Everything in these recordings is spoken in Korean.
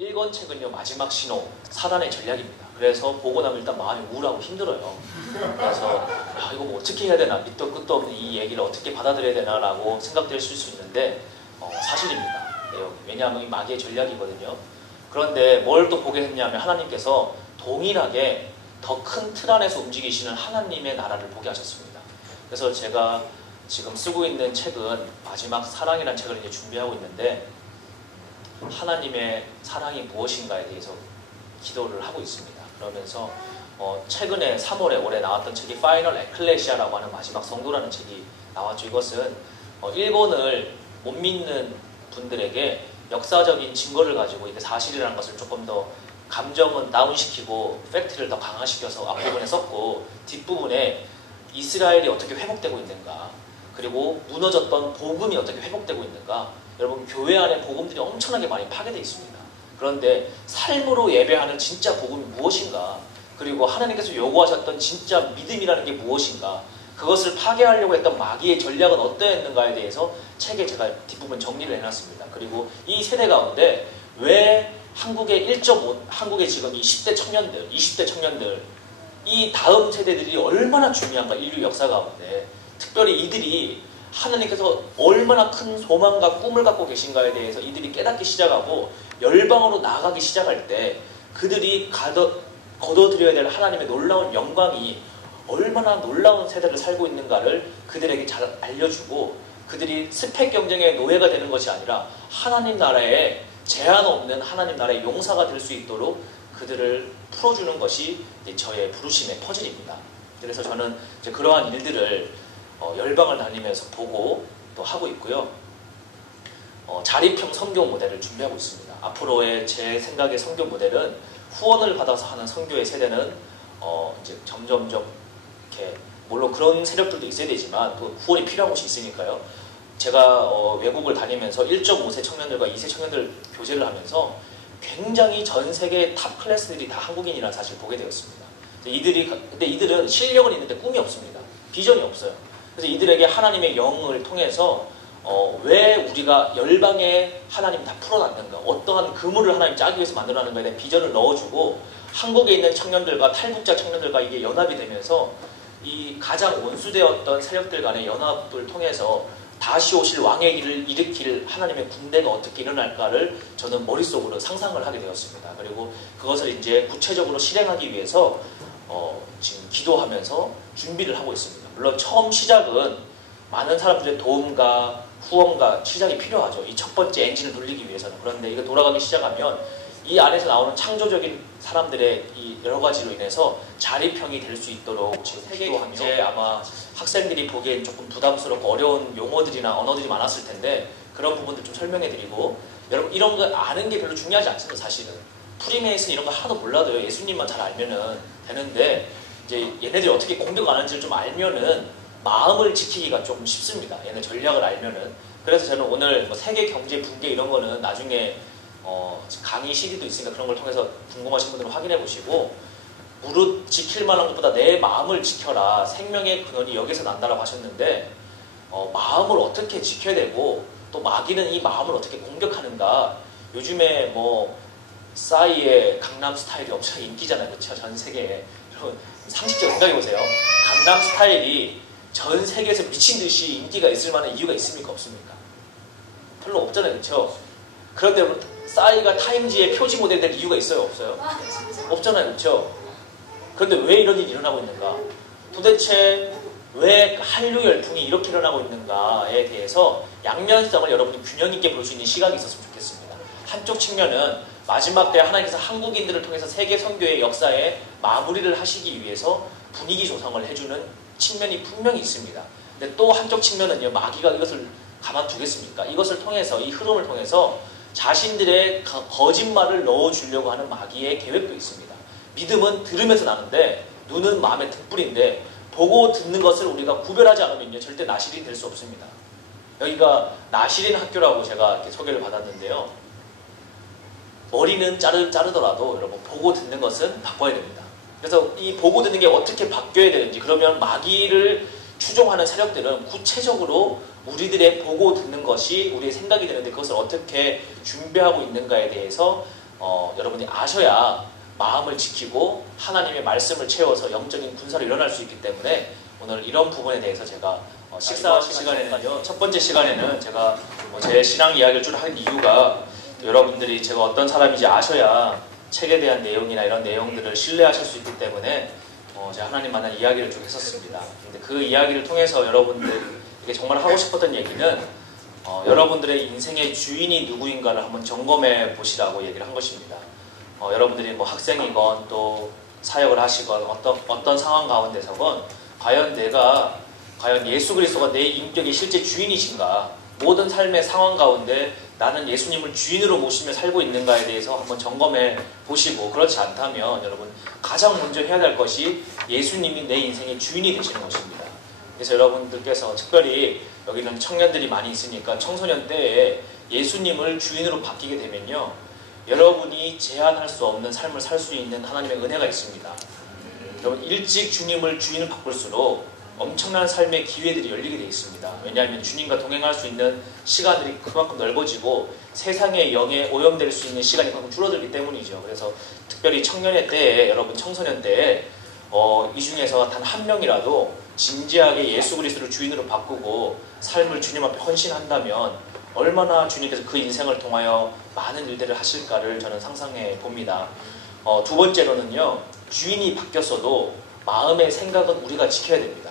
1권 책은요, 마지막 신호, 사단의 전략입니다. 그래서 보고 나면 일단 마음이 우울하고 힘들어요. 그래서 이거 뭐 어떻게 해야 되나, 밑도 끝도 없는 이 얘기를 어떻게 받아들여야 되나라고 생각될 수 있는데 사실입니다. 내용이. 왜냐하면 이 마귀의 전략이거든요. 그런데 뭘 또 보게 했냐면 하나님께서 동일하게 더 큰 틀 안에서 움직이시는 하나님의 나라를 보게 하셨습니다. 그래서 제가 지금 쓰고 있는 책은 마지막 사랑이라는 책을 이제 준비하고 있는데 하나님의 사랑이 무엇인가에 대해서 기도를 하고 있습니다. 그러면서 최근에 3월에 올해 나왔던 책이 파이널 에클레시아라고 하는 마지막 성도라는 책이 나왔죠. 이것은 1권을 못 믿는 분들에게 역사적인 증거를 가지고 이게 사실이라는 것을 조금 더 감정은 다운시키고 팩트를 더 강화시켜서 앞부분에 썼고 뒷부분에 이스라엘이 어떻게 회복되고 있는가, 그리고 무너졌던 복음이 어떻게 회복되고 있는가. 여러분, 교회 안에 복음들이 엄청나게 많이 파괴되어 있습니다. 그런데 삶으로 예배하는 진짜 복음이 무엇인가, 그리고 하나님께서 요구하셨던 진짜 믿음이라는 게 무엇인가, 그것을 파괴하려고 했던 마귀의 전략은 어떠했는가에 대해서 책에 제가 뒷부분 정리를 해놨습니다. 그리고 이 세대 가운데 왜 한국의 1.5, 한국의 지금 이 10대 청년들, 20대 청년들, 이 다음 세대들이 얼마나 중요한가, 인류 역사 가운데. 특별히 이들이 하나님께서 얼마나 큰 소망과 꿈을 갖고 계신가에 대해서 이들이 깨닫기 시작하고 열방으로 나아가기 시작할 때 그들이 거둬들여야 될 하나님의 놀라운 영광이 얼마나 놀라운 세대를 살고 있는가를 그들에게 잘 알려주고, 그들이 스펙 경쟁의 노예가 되는 것이 아니라 하나님 나라에 제한 없는 하나님 나라의 용사가 될 수 있도록 그들을 풀어주는 것이 저의 부르심의 퍼즐입니다. 그래서 저는 이제 그러한 일들을 열방을 다니면서 보고 또 하고 있고요. 자립형 선교 모델을 준비하고 있습니다. 앞으로의 제 생각의 선교 모델은 후원을 받아서 하는 선교의 세대는 이제 점점점 이렇게, 물론 그런 세력들도 있어야 되지만 또 후원이 필요한 곳이 있으니까요. 제가 외국을 다니면서 1.5세 청년들과 2세 청년들 교제를 하면서 굉장히 전 세계 탑 클래스들이 다 한국인이라는 사실을 보게 되었습니다. 근데 이들은 실력은 있는데 꿈이 없습니다. 비전이 없어요. 그래서 이들에게 하나님의 영을 통해서 왜 우리가 열방에 하나님이 다 풀어놨는가, 어떠한 그물을 하나님이 짜기 위해서 만들어놨는가에 대한 비전을 넣어주고, 한국에 있는 청년들과 탈북자 청년들과 이게 연합이 되면서 이 가장 원수되었던 세력들 간의 연합을 통해서 다시 오실 왕의 길을 일으킬 하나님의 군대가 어떻게 일어날까를 저는 머릿속으로 상상을 하게 되었습니다. 그리고 그것을 이제 구체적으로 실행하기 위해서 지금 기도하면서 준비를 하고 있습니다. 물론 처음 시작은 많은 사람들의 도움과 후원과 시작이 필요하죠. 이 첫 번째 엔진을 돌리기 위해서는. 그런데 이거 돌아가기 시작하면 이 안에서 나오는 창조적인 사람들의 이 여러 가지로 인해서 자립형이 될 수 있도록 지금 세계 경제, 아마 학생들이 보기엔 조금 부담스럽고 어려운 용어들이나 언어들이 많았을 텐데 그런 부분들 좀 설명해드리고, 여러분 이런 거 아는 게 별로 중요하지 않습니다. 사실은 프리메이슨 이런 거 하나도 몰라도요, 예수님만 잘 알면은 되는데, 이제 얘네들이 어떻게 공격 안 하는지를 좀 알면은 마음을 지키기가 좀 쉽습니다. 얘네 전략을 알면은. 그래서 저는 오늘 뭐 세계 경제 붕괴 이런 거는 나중에 강의 CD도 있으니까 그런 걸 통해서 궁금하신 분들은 확인해 보시고, 무릇 지킬 만한 것보다 내 마음을 지켜라, 생명의 근원이 여기서 난다라고 하셨는데, 마음을 어떻게 지켜야 되고 또 마귀는 이 마음을 어떻게 공격하는가. 요즘에 뭐 싸이의 강남 스타일이 엄청 인기잖아요, 그렇죠? 전 세계에. 여러분 상식적으로 생각해 보세요. 강남 스타일이 전 세계에서 미친 듯이 인기가 있을 만한 이유가 있습니까, 없습니까? 별로 없잖아요, 그렇죠? 그런데 싸이가 타임지의 표지 모델이 될 이유가 있어요, 없어요? 없잖아요, 그렇죠? 그런데 왜 이런 일이 일어나고 있는가? 도대체 왜 한류 열풍이 이렇게 일어나고 있는가에 대해서 양면성을 여러분이 균형 있게 볼 수 있는 시각이 있었으면 좋겠습니다. 한쪽 측면은 마지막 때 하나님께서 한국인들을 통해서 세계 선교의 역사에 마무리를 하시기 위해서 분위기 조성을 해주는 측면이 분명히 있습니다. 근데 또 한쪽 측면은요, 마귀가 이것을 가만두겠습니까? 이것을 통해서, 이 흐름을 통해서 자신들의 거짓말을 넣어주려고 하는 마귀의 계획도 있습니다. 믿음은 들으면서 나는데 눈은 마음의 등불인데, 보고 듣는 것을 우리가 구별하지 않으면요, 절대 나실이 될 수 없습니다. 여기가 나실인 학교라고 제가 이렇게 소개를 받았는데요. 머리는 자르더라도 여러분 보고 듣는 것은 바꿔야 됩니다. 그래서 이 보고 듣는 게 어떻게 바뀌어야 되는지, 그러면 마귀를 추종하는 세력들은 구체적으로 우리들의 보고 듣는 것이 우리의 생각이 되는데 그것을 어떻게 준비하고 있는가에 대해서 여러분이 아셔야 마음을 지키고 하나님의 말씀을 채워서 영적인 군사로 일어날 수 있기 때문에 오늘 이런 부분에 대해서 제가 식사 시간에는요, 첫 번째 시간에는 제가 제 신앙 이야기를 쭉 한 이유가 여러분들이 제가 어떤 사람인지 아셔야 책에 대한 내용이나 이런 내용들을 신뢰하실 수 있기 때문에 제가 하나님 만난 이야기를 쭉 했었습니다. 근데 그 이야기를 통해서 여러분들에게 정말 하고 싶었던 얘기는 여러분들의 인생의 주인이 누구인가를 한번 점검해 보시라고 얘기를 한 것입니다. 여러분들이 뭐 학생이건 또 사역을 하시건 어떤 상황 가운데서건 과연 예수 그리스도가 내 인격의 실제 주인이신가, 모든 삶의 상황 가운데 나는 예수님을 주인으로 모시며 살고 있는가에 대해서 한번 점검해 보시고, 그렇지 않다면 여러분 가장 먼저 해야 될 것이 예수님이 내 인생의 주인이 되시는 것입니다. 그래서 여러분들께서 특별히 여기는 청년들이 많이 있으니까 청소년 때에 예수님을 주인으로 바뀌게 되면요, 여러분이 제한할 수 없는 삶을 살 수 있는 하나님의 은혜가 있습니다. 여러분 일찍 주님을 주인을 바꿀수록 엄청난 삶의 기회들이 열리게 되어 있습니다. 왜냐하면 주님과 동행할 수 있는 시간들이 그만큼 넓어지고 세상의 영에 오염될 수 있는 시간이 그만큼 줄어들기 때문이죠. 그래서 특별히 청년의 때에, 여러분 청소년 때에 이 중에서 단 한 명이라도 진지하게 예수 그리스도를 주인으로 바꾸고 삶을 주님 앞에 헌신한다면 얼마나 주님께서 그 인생을 통하여 많은 일들을 하실까를 저는 상상해 봅니다. 두 번째로는요, 주인이 바뀌었어도 마음의 생각은 우리가 지켜야 됩니다.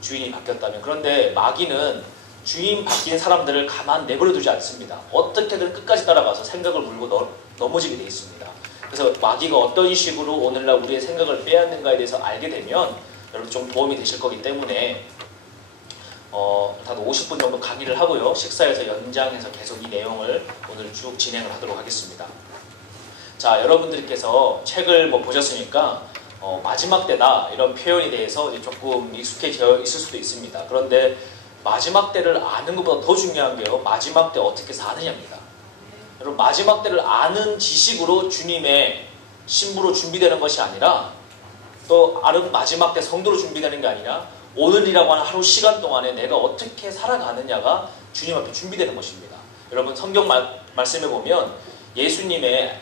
주인이 바뀌었다면. 그런데 마귀는 주인 바뀐 사람들을 가만 내버려 두지 않습니다. 어떻게든 끝까지 따라가서 생각을 물고 넘어지게 되어 있습니다. 그래서 마귀가 어떤 식으로 오늘날 우리의 생각을 빼앗는가에 대해서 알게 되면 여러분 좀 도움이 되실 거기 때문에 단 50분 정도 강의를 하고요, 식사에서 연장해서 계속 이 내용을 오늘 쭉 진행을 하도록 하겠습니다. 자, 여러분들께서 책을 보셨으니까 마지막 때다 이런 표현에 대해서 조금 익숙해져 있을 수도 있습니다. 그런데 마지막 때를 아는 것보다 더 중요한 게요, 마지막 때 어떻게 사느냐입니다. 여러분 마지막 때를 아는 지식으로 주님의 신부로 준비되는 것이 아니라, 또 마지막 때 성도로 준비되는 게 아니라 오늘이라고 하는 하루 시간 동안에 내가 어떻게 살아가느냐가 주님 앞에 준비되는 것입니다. 여러분 성경 말씀에 보면 예수님의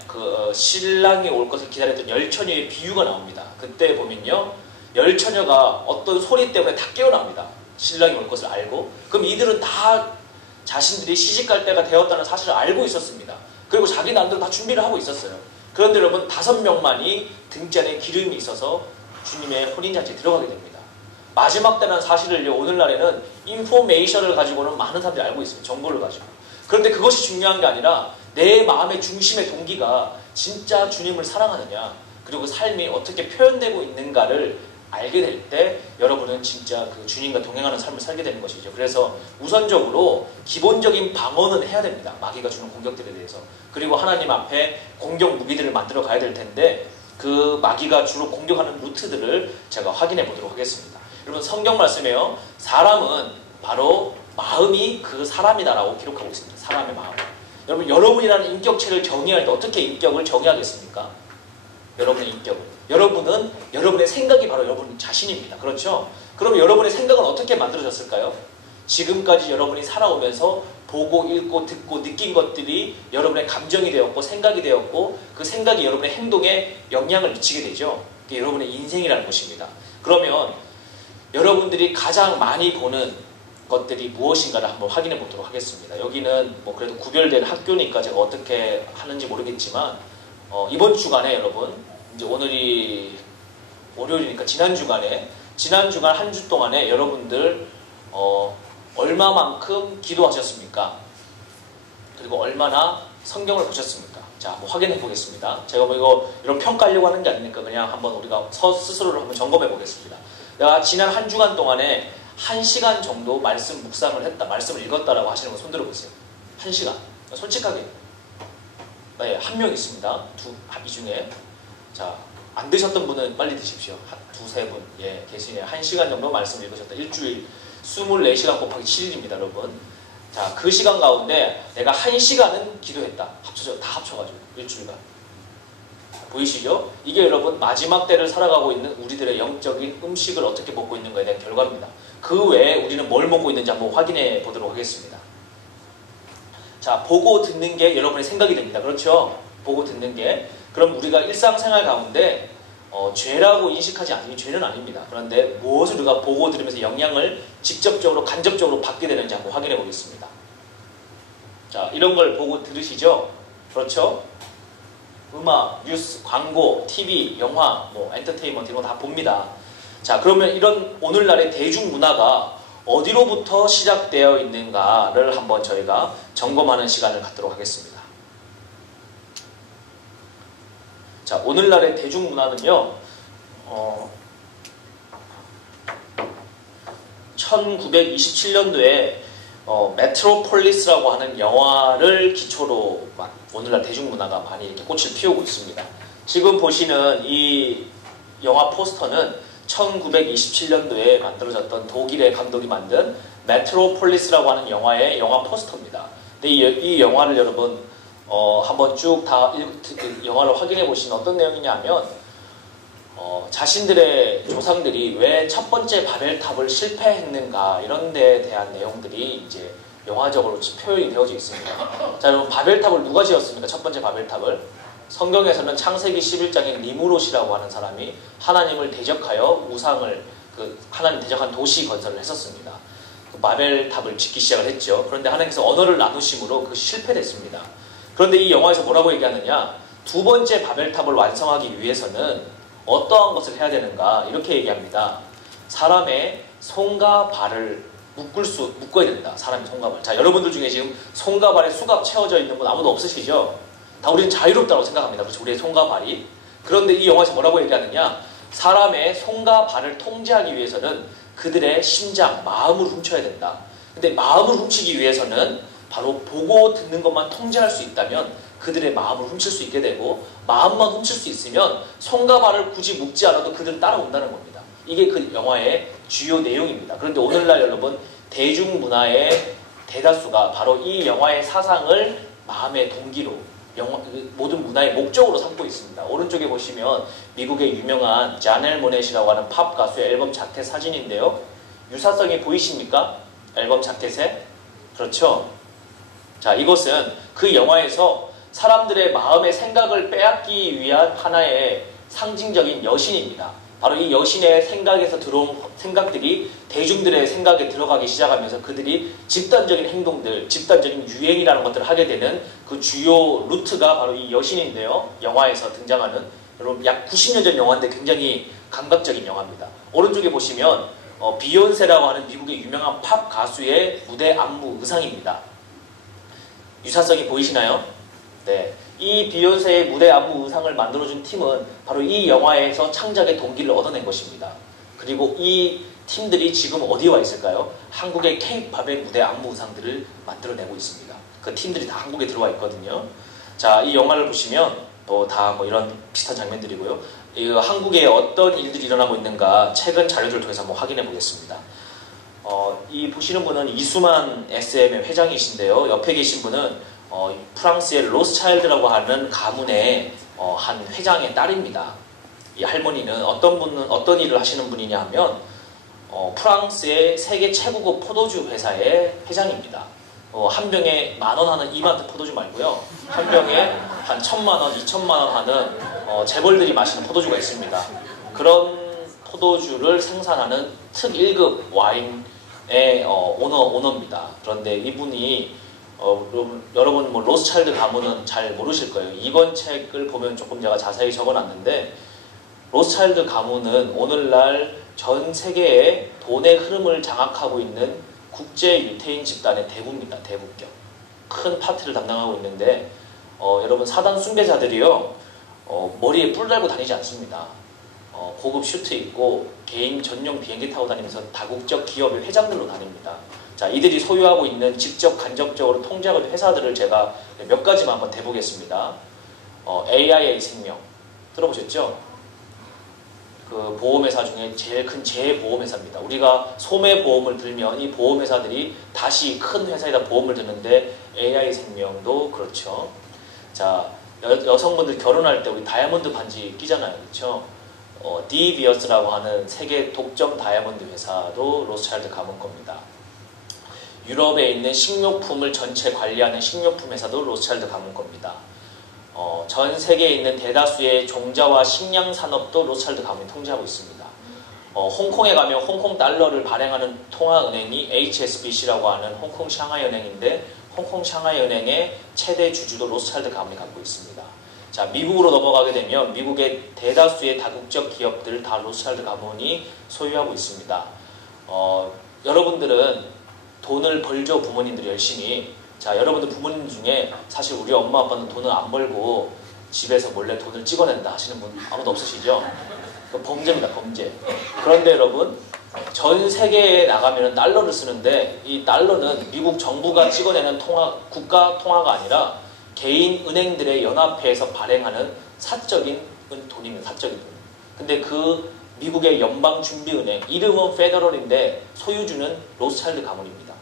신랑이 올 것을 기다렸던 열처녀의 비유가 나옵니다. 그때 보면요, 열처녀가 어떤 소리 때문에 다 깨어납니다. 신랑이 올 것을 알고. 그럼 이들은 다 자신들이 시집갈 때가 되었다는 사실을 알고 있었습니다. 그리고 자기 남들은 다 준비를 하고 있었어요. 그런데 여러분 5명만이 등잔에 기름이 있어서 주님의 혼인잔치에 들어가게 됩니다. 마지막 때라는 사실을 오늘날에는 인포메이션을 가지고는 많은 사람들이 알고 있습니다. 정보를 가지고. 그런데 그것이 중요한 게 아니라 내 마음의 중심의 동기가 진짜 주님을 사랑하느냐, 그리고 삶이 어떻게 표현되고 있는가를 알게 될 때 여러분은 진짜 그 주님과 동행하는 삶을 살게 되는 것이죠. 그래서 우선적으로 기본적인 방어는 해야 됩니다. 마귀가 주는 공격들에 대해서. 그리고 하나님 앞에 공격 무기들을 만들어 가야 될 텐데, 그 마귀가 주로 공격하는 루트들을 제가 확인해 보도록 하겠습니다. 여러분 성경 말씀에요, 사람은 바로 마음이 그 사람이다라고 기록하고 있습니다. 사람의 마음. 여러분 여러분이라는 인격체를 정의할 때 어떻게 인격을 정의하겠습니까? 여러분의 인격을. 여러분은 여러분의 생각이 바로 여러분 자신입니다. 그렇죠? 그럼 여러분의 생각은 어떻게 만들어졌을까요? 지금까지 여러분이 살아오면서 보고 읽고 듣고 느낀 것들이 여러분의 감정이 되었고 생각이 되었고, 그 생각이 여러분의 행동에 영향을 미치게 되죠. 그게 여러분의 인생이라는 것입니다. 그러면 여러분들이 가장 많이 보는 것들이 무엇인가를 한번 확인해 보도록 하겠습니다. 여기는 그래도 구별된 학교니까 제가 어떻게 하는지 모르겠지만 이번 주간에 여러분, 이제 오늘이 월요일이니까 지난 주간 한 주 동안에 여러분들 얼마만큼 기도하셨습니까? 그리고 얼마나 성경을 보셨습니까? 자, 한번 확인해 보겠습니다. 제가 이거 이런 평가하려고 하는 게 아니니까 그냥 한번 우리가 스스로를 한번 점검해 보겠습니다. 내가 지난 한 주간 동안에 1시간 정도 말씀 묵상을 했다, 말씀을 읽었다라고 하시는 거 손 들어보세요. 1시간. 솔직하게. 네, 한 명 있습니다. 이 중에. 자, 안 드셨던 분은 빨리 드십시오. 두세 분. 예, 계시네요. 1시간 정도 말씀을 읽으셨다. 일주일 24시간 곱하기 7일입니다, 여러분. 자, 그 시간 가운데 내가 1시간은 기도했다. 다 합쳐가지고. 일주일간. 보이시죠? 이게 여러분 마지막 때를 살아가고 있는 우리들의 영적인 음식을 어떻게 먹고 있는가에 대한 결과입니다. 그 외에 우리는 뭘 먹고 있는지 한번 확인해 보도록 하겠습니다. 자, 보고 듣는 게 여러분의 생각이 됩니다. 그렇죠? 보고 듣는 게. 그럼 우리가 일상생활 가운데 죄라고 인식하지 않으면 죄는 아닙니다. 그런데 무엇을 우리가 보고 들으면서 영향을 직접적으로 간접적으로 받게 되는지 한번 확인해 보겠습니다. 자, 이런 걸 보고 들으시죠? 그렇죠? 음악, 뉴스, 광고, TV, 영화, 엔터테인먼트 이런 거 다 봅니다. 자, 그러면 이런 오늘날의 대중문화가 어디로부터 시작되어 있는가를 한번 저희가 점검하는 시간을 갖도록 하겠습니다. 자, 오늘날의 대중문화는요, 1927년도에 메트로폴리스라고 하는 영화를 기초로 오늘날 대중문화가 많이 이렇게 꽃을 피우고 있습니다. 지금 보시는 이 영화 포스터는 1927년도에 만들어졌던 독일의 감독이 만든 메트로폴리스라고 하는 영화의 영화 포스터입니다. 근데 이 영화를 여러분 한번 쭉 다 영화를 확인해 보시면 어떤 내용이냐면 자신들의 조상들이 왜 첫 번째 바벨탑을 실패했는가 이런 데에 대한 내용들이 이제 영화적으로 표현이 되어져 있습니다. 자, 여러분 바벨탑을 누가 지었습니까? 첫 번째 바벨탑을 성경에서는 창세기 11장에 니무롯이라고 하는 사람이 하나님을 대적하여 우상을 하나님 대적한 도시 건설을 했었습니다. 그 바벨탑을 짓기 시작을 했죠. 그런데 하나님께서 언어를 나누심으로 실패됐습니다. 그런데 이 영화에서 뭐라고 얘기하느냐? 두 번째 바벨탑을 완성하기 위해서는 어떠한 것을 해야 되는가? 이렇게 얘기합니다. 사람의 손과 발을 묶어야 된다. 사람의 손과 발. 자, 여러분들 중에 지금 손과 발에 수갑 채워져 있는 분 아무도 없으시죠? 다 우리는 자유롭다고 생각합니다. 그렇죠? 우리의 손과 발이. 그런데 이 영화에서 뭐라고 얘기하느냐? 사람의 손과 발을 통제하기 위해서는 그들의 심장, 마음을 훔쳐야 된다. 근데 마음을 훔치기 위해서는 바로 보고 듣는 것만 통제할 수 있다면 그들의 마음을 훔칠 수 있게 되고, 마음만 훔칠 수 있으면 손과 발을 굳이 묶지 않아도 그들은 따라온다는 겁니다. 이게 그 영화의 주요 내용입니다. 그런데 오늘날 여러분 대중문화의 대다수가 바로 이 영화의 사상을 마음의 동기로 모든 문화의 목적으로 삼고 있습니다. 오른쪽에 보시면 미국의 유명한 자넬 모넷이라고 하는 팝 가수의 앨범 자켓 사진인데요. 유사성이 보이십니까? 앨범 자켓에? 그렇죠? 자, 이것은 그 영화에서 사람들의 마음의 생각을 빼앗기 위한 하나의 상징적인 여신입니다. 바로 이 여신의 생각에서 들어온 생각들이 대중들의 생각에 들어가기 시작하면서 그들이 집단적인 행동들, 집단적인 유행이라는 것들을 하게 되는 그 주요 루트가 바로 이 여신인데요. 영화에서 등장하는, 여러분 약 90년 전 영화인데 굉장히 감각적인 영화입니다. 오른쪽에 보시면 비욘세라고 하는 미국의 유명한 팝 가수의 무대 안무 의상입니다. 유사성이 보이시나요? 네, 이 비욘세의 무대 안무 의상을 만들어준 팀은 바로 이 영화에서 창작의 동기를 얻어낸 것입니다. 그리고 이 팀들이 지금 어디에 와 있을까요? 한국의 K-팝의 무대 안무 의상들을 만들어내고 있습니다. 그 팀들이 다 한국에 들어와 있거든요. 자, 이 영화를 보시면 다 이런 비슷한 장면들이고요. 한국에 어떤 일들이 일어나고 있는가 최근 자료들을 통해서 한번 확인해 보겠습니다. 이 보시는 분은 이수만 SM의 회장이신데요. 옆에 계신 분은 프랑스의 로스차일드라고 하는 가문의 한 회장의 딸입니다. 이 할머니는 어떤 일을 하시는 분이냐 하면 프랑스의 세계 최고급 포도주 회사의 회장입니다. 한 병에 10,000원 하는 이마트 포도주 말고요. 한 병에 한 1,000만원, 2,000만원 하는 재벌들이 마시는 포도주가 있습니다. 그런 포도주를 생산하는 특 1급 와인의 오너입니다. 그런데 이분이 여러분 로스차일드 가문은 잘 모르실 거예요. 이번 책을 보면 조금 제가 자세히 적어놨는데, 로스차일드 가문은 오늘날 전 세계의 돈의 흐름을 장악하고 있는 국제 유태인 집단의 대부입니다. 대부격. 큰 파트를 담당하고 있는데 여러분 사단 순례자들이요 머리에 뿔 달고 다니지 않습니다. 고급 슈트 입고 개인 전용 비행기 타고 다니면서 다국적 기업의 회장들로 다닙니다. 자, 이들이 소유하고 있는 직접 간접적으로 통제하고 있는 회사들을 제가 몇 가지만 한번 대보겠습니다. AIA 생명 들어보셨죠? 그 보험회사 중에 제일 큰 재보험회사입니다. 우리가 소매보험을 들면 이 보험회사들이 다시 큰 회사에다 보험을 드는데 AI 생명도 그렇죠. 자, 여성분들 결혼할 때 우리 다이아몬드 반지 끼잖아요. 그렇죠? 디비어스라고 하는 세계 독점 다이아몬드 회사도 로스차일드 가문 겁니다. 유럽에 있는 식료품을 전체 관리하는 식료품 회사도 로스차일드 가문 겁니다. 전 세계에 있는 대다수의 종자와 식량 산업도 로스차일드 가문이 통제하고 있습니다. 홍콩에 가면 홍콩 달러를 발행하는 통화은행이 HSBC라고 하는 홍콩 샹하이 은행인데 홍콩 샹하이 은행의 최대 주주도 로스차일드 가문이 갖고 있습니다. 자, 미국으로 넘어가게 되면 미국의 대다수의 다국적 기업들을 다 로스차일드 가문이 소유하고 있습니다. 여러분들은 돈을 벌죠. 부모님들이 열심히. 자, 여러분들 부모님 중에 사실 우리 엄마 아빠는 돈을 안 벌고 집에서 몰래 돈을 찍어낸다 하시는 분 아무도 없으시죠? 범죄입니다. 범죄. 그런데 여러분, 전 세계에 나가면 달러를 쓰는데 이 달러는 미국 정부가 찍어내는 국가 통화가 아니라 개인 은행들의 연합회에서 발행하는 사적인 돈입니다. 사적인 돈. 근데 그 미국의 연방준비은행, 이름은 페더럴인데 소유주는 로스차일드 가문입니다.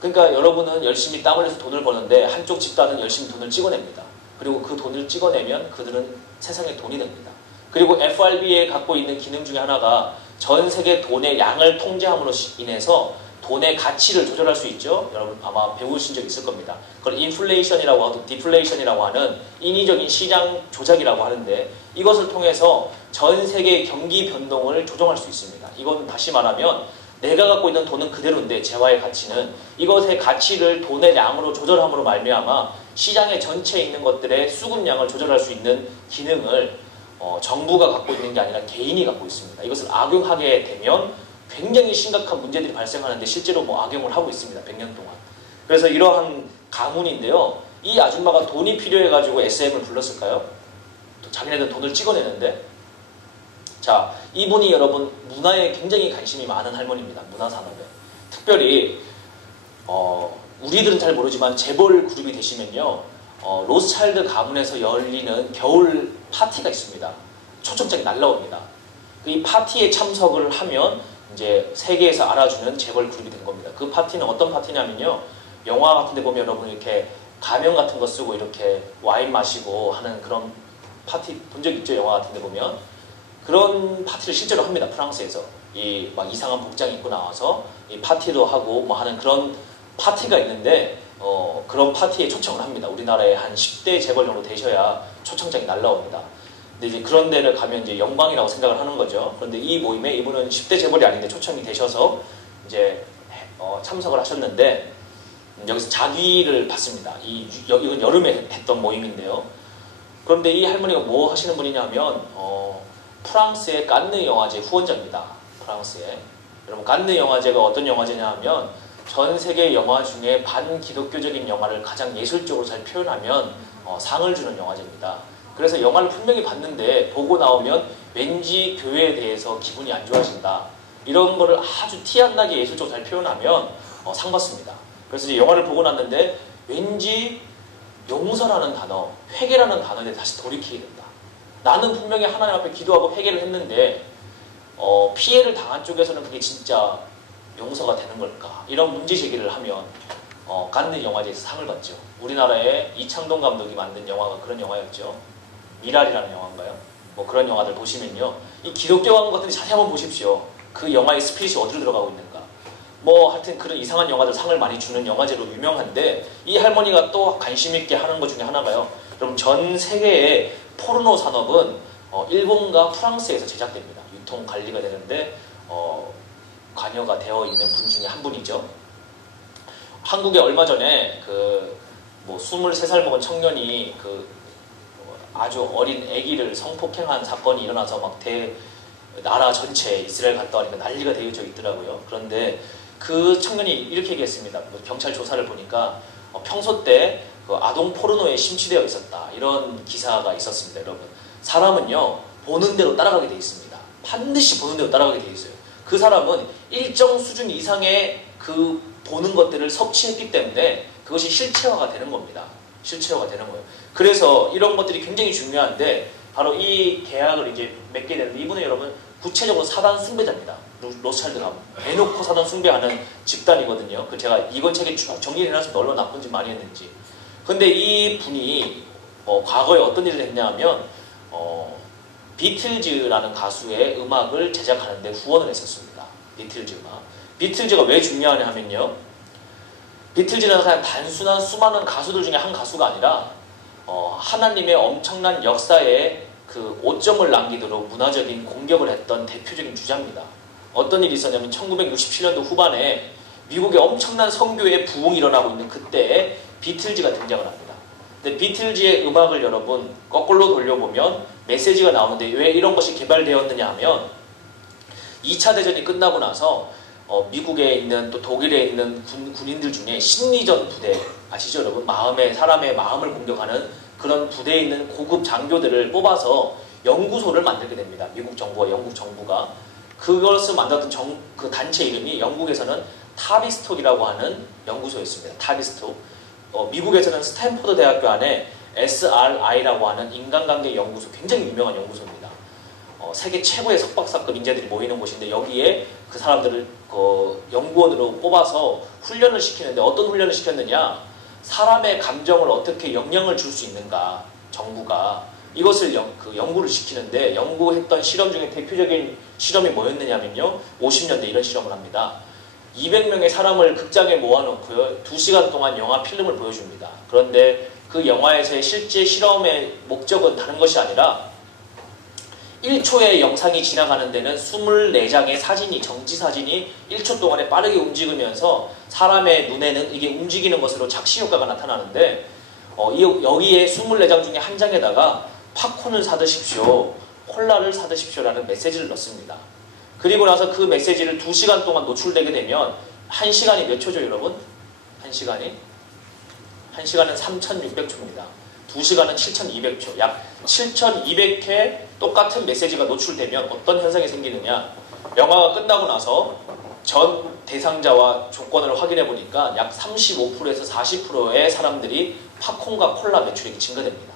그러니까 여러분은 열심히 땀 흘려서 돈을 버는데 한쪽 집단은 열심히 돈을 찍어냅니다. 그리고 그 돈을 찍어내면 그들은 세상의 돈이 됩니다. 그리고 FRB에 갖고 있는 기능 중에 하나가 전 세계 돈의 양을 통제함으로 인해서 돈의 가치를 조절할 수 있죠. 여러분 아마 배우신 적 있을 겁니다. 그걸 인플레이션이라고 하고 디플레이션이라고 하는 인위적인 시장 조작이라고 하는데 이것을 통해서 전 세계의 경기 변동을 조정할 수 있습니다. 이건 다시 말하면 내가 갖고 있는 돈은 그대로인데 재화의 가치는 이것의 가치를 돈의 양으로 조절함으로 말미암아 시장의 전체에 있는 것들의 수급량을 조절할 수 있는 기능을 정부가 갖고 있는 게 아니라 개인이 갖고 있습니다. 이것을 악용하게 되면 굉장히 심각한 문제들이 발생하는데 실제로 악용을 하고 있습니다. 100년 동안. 그래서 이러한 가문인데요. 이 아줌마가 돈이 필요해가지고 SM을 불렀을까요? 자기네들 돈을 찍어내는데 자, 이분이 여러분 문화에 굉장히 관심이 많은 할머니입니다. 문화산업에. 특별히 우리들은 잘 모르지만 재벌 그룹이 되시면요. 로스차일드 가문에서 열리는 겨울 파티가 있습니다. 초청장이 날라옵니다. 이 파티에 참석을 하면 이제 세계에서 알아주는 재벌 그룹이 된 겁니다. 그 파티는 어떤 파티냐면요. 영화 같은 데 보면 여러분 이렇게 가면 같은 거 쓰고 이렇게 와인 마시고 하는 그런 파티 본 적 있죠? 영화 같은 데 보면. 그런 파티를 실제로 합니다. 프랑스에서. 막 이상한 복장 입고 나와서 이 파티도 하고 하는 그런 파티가 있는데 그런 파티에 초청을 합니다. 우리나라에 한 10대 재벌 정도 되셔야 초청장이 날라옵니다. 근데 이제 그런 데를 가면 이제 영광이라고 생각을 하는 거죠. 그런데 이 모임에 이분은 10대 재벌이 아닌데 초청이 되셔서 이제 참석을 하셨는데 여기서 자귀를 받습니다. 이건 여름에 했던 모임인데요. 그런데 이 할머니가 뭐 하시는 분이냐면 프랑스의 칸느 영화제 후원자입니다. 프랑스에. 여러분 칸느 영화제가 어떤 영화제냐 하면 전 세계 영화 중에 반기독교적인 영화를 가장 예술적으로 잘 표현하면 상을 주는 영화제입니다. 그래서 영화를 분명히 봤는데 보고 나오면 왠지 교회에 대해서 기분이 안 좋아진다. 이런 거를 아주 티 안 나게 예술적으로 잘 표현하면 상 받습니다. 그래서 이제 영화를 보고 났는데 왠지 용서라는 단어, 회개라는 단어에 다시 돌이키게 된다. 나는 분명히 하나님 앞에 기도하고 회개를 했는데 피해를 당한 쪽에서는 그게 진짜 용서가 되는 걸까? 이런 문제 제기를 하면 칸느 영화제에서 상을 받죠. 우리나라의 이창동 감독이 만든 영화가 그런 영화였죠. 미랄이라는 영화인가요? 그런 영화들 보시면요. 이 기독교 광고 같은 데 자세히 한번 보십시오. 그 영화의 스피릿이 어디로 들어가고 있는가. 하여튼 그런 이상한 영화들 상을 많이 주는 영화제로 유명한데 이 할머니가 또 관심 있게 하는 것 중에 하나가요. 여러분 전 세계의 포르노 산업은 일본과 프랑스에서 제작됩니다. 유통 관리가 되는데 관여가 되어 있는 분 중에 한 분이죠. 한국에 얼마 전에 23살 먹은 청년이 아주 어린 아기를 성폭행한 사건이 일어나서 나라 전체 이스라엘 갔다 오니까 난리가 되어져 있더라고요. 그런데 그 청년이 이렇게 얘기했습니다. 경찰 조사를 보니까 평소 때 아동 포르노에 심취되어 있었다. 이런 기사가 있었습니다. 여러분 사람은요 보는 대로 따라가게 되어 있습니다. 반드시 보는 대로 따라가게 되어 있어요. 그 사람은 일정 수준 이상의 보는 것들을 섭취했기 때문에 그것이 실체화가 되는 겁니다. 실체화가 되는 거예요. 그래서 이런 것들이 굉장히 중요한데 바로 이 계약을 이제 맺게 되는데 이분은 여러분 구체적으로 사단 숭배자입니다. 로스차일드 가문. 대놓고 사단 숭배하는 집단이거든요. 제가 이건 책에 정리를 해놔서 얼마나 나쁜 짓 많이 했는지. 근데 이 분이 과거에 어떤 일을 했냐 하면 비틀즈라는 가수의 음악을 제작하는데 후원을 했었습니다. 비틀즈 음악. 비틀즈가 왜 중요하냐 하면요. 비틀즈는 그냥 단순한 수많은 가수들 중에 한 가수가 아니라 하나님의 엄청난 역사에 그 오점을 남기도록 문화적인 공격을 했던 대표적인 주자입니다. 어떤 일이 있었냐면 1967년도 후반에 미국의 엄청난 선교의 부흥이 일어나고 있는 그때에 비틀즈가 등장을 합니다. 근데 비틀즈의 음악을 여러분 거꾸로 돌려보면 메시지가 나오는데 왜 이런 것이 개발되었느냐 하면 2차 대전이 끝나고 나서 미국에 있는 또 독일에 있는 군인들 중에 심리전 부대 아시죠 여러분? 사람의 마음을 공격하는 그런 부대에 있는 고급 장교들을 뽑아서 연구소를 만들게 됩니다. 미국 정부와 영국 정부가 그것을 만들었던 그 단체 이름이 영국에서는 타비스톡이라고 하는 연구소였습니다. 타비스톡. 미국에서는 스탠포드 대학교 안에 SRI라고 하는 인간관계 연구소, 굉장히 유명한 연구소입니다. 세계 최고의 석박사급 인재들이 모이는 곳인데 여기에 그 사람들을 연구원으로 뽑아서 훈련을 시키는데 어떤 훈련을 시켰느냐? 사람의 감정을 어떻게 영향을 줄 수 있는가? 정부가 이것을 연구를 시키는데 연구했던 실험 중에 대표적인 실험이 뭐였느냐면요. 50년대 이런 실험을 합니다. 200명의 사람을 극장에 모아놓고요. 2시간 동안 영화 필름을 보여줍니다. 그런데 그 영화에서의 실제 실험의 목적은 다른 것이 아니라 1초의 영상이 지나가는 데는 24장의 사진이, 정지 사진이 1초 동안에 빠르게 움직이면서 사람의 눈에는 이게 움직이는 것으로 착시 효과가 나타나는데 여기에 24장 중에 한 장에다가 팝콘을 사드십시오, 콜라를 사드십시오라는 메시지를 넣습니다. 그리고 나서 그 메시지를 2시간 동안 노출되게 되면 1시간이 몇 초죠 여러분? 1시간은 3600초입니다. 2시간은 7200초. 약 7200회 똑같은 메시지가 노출되면 어떤 현상이 생기느냐? 영화가 끝나고 나서 전 대상자와 조건을 확인해 보니까 약 35%에서 40%의 사람들이 팝콘과 콜라 매출액이 증가됩니다.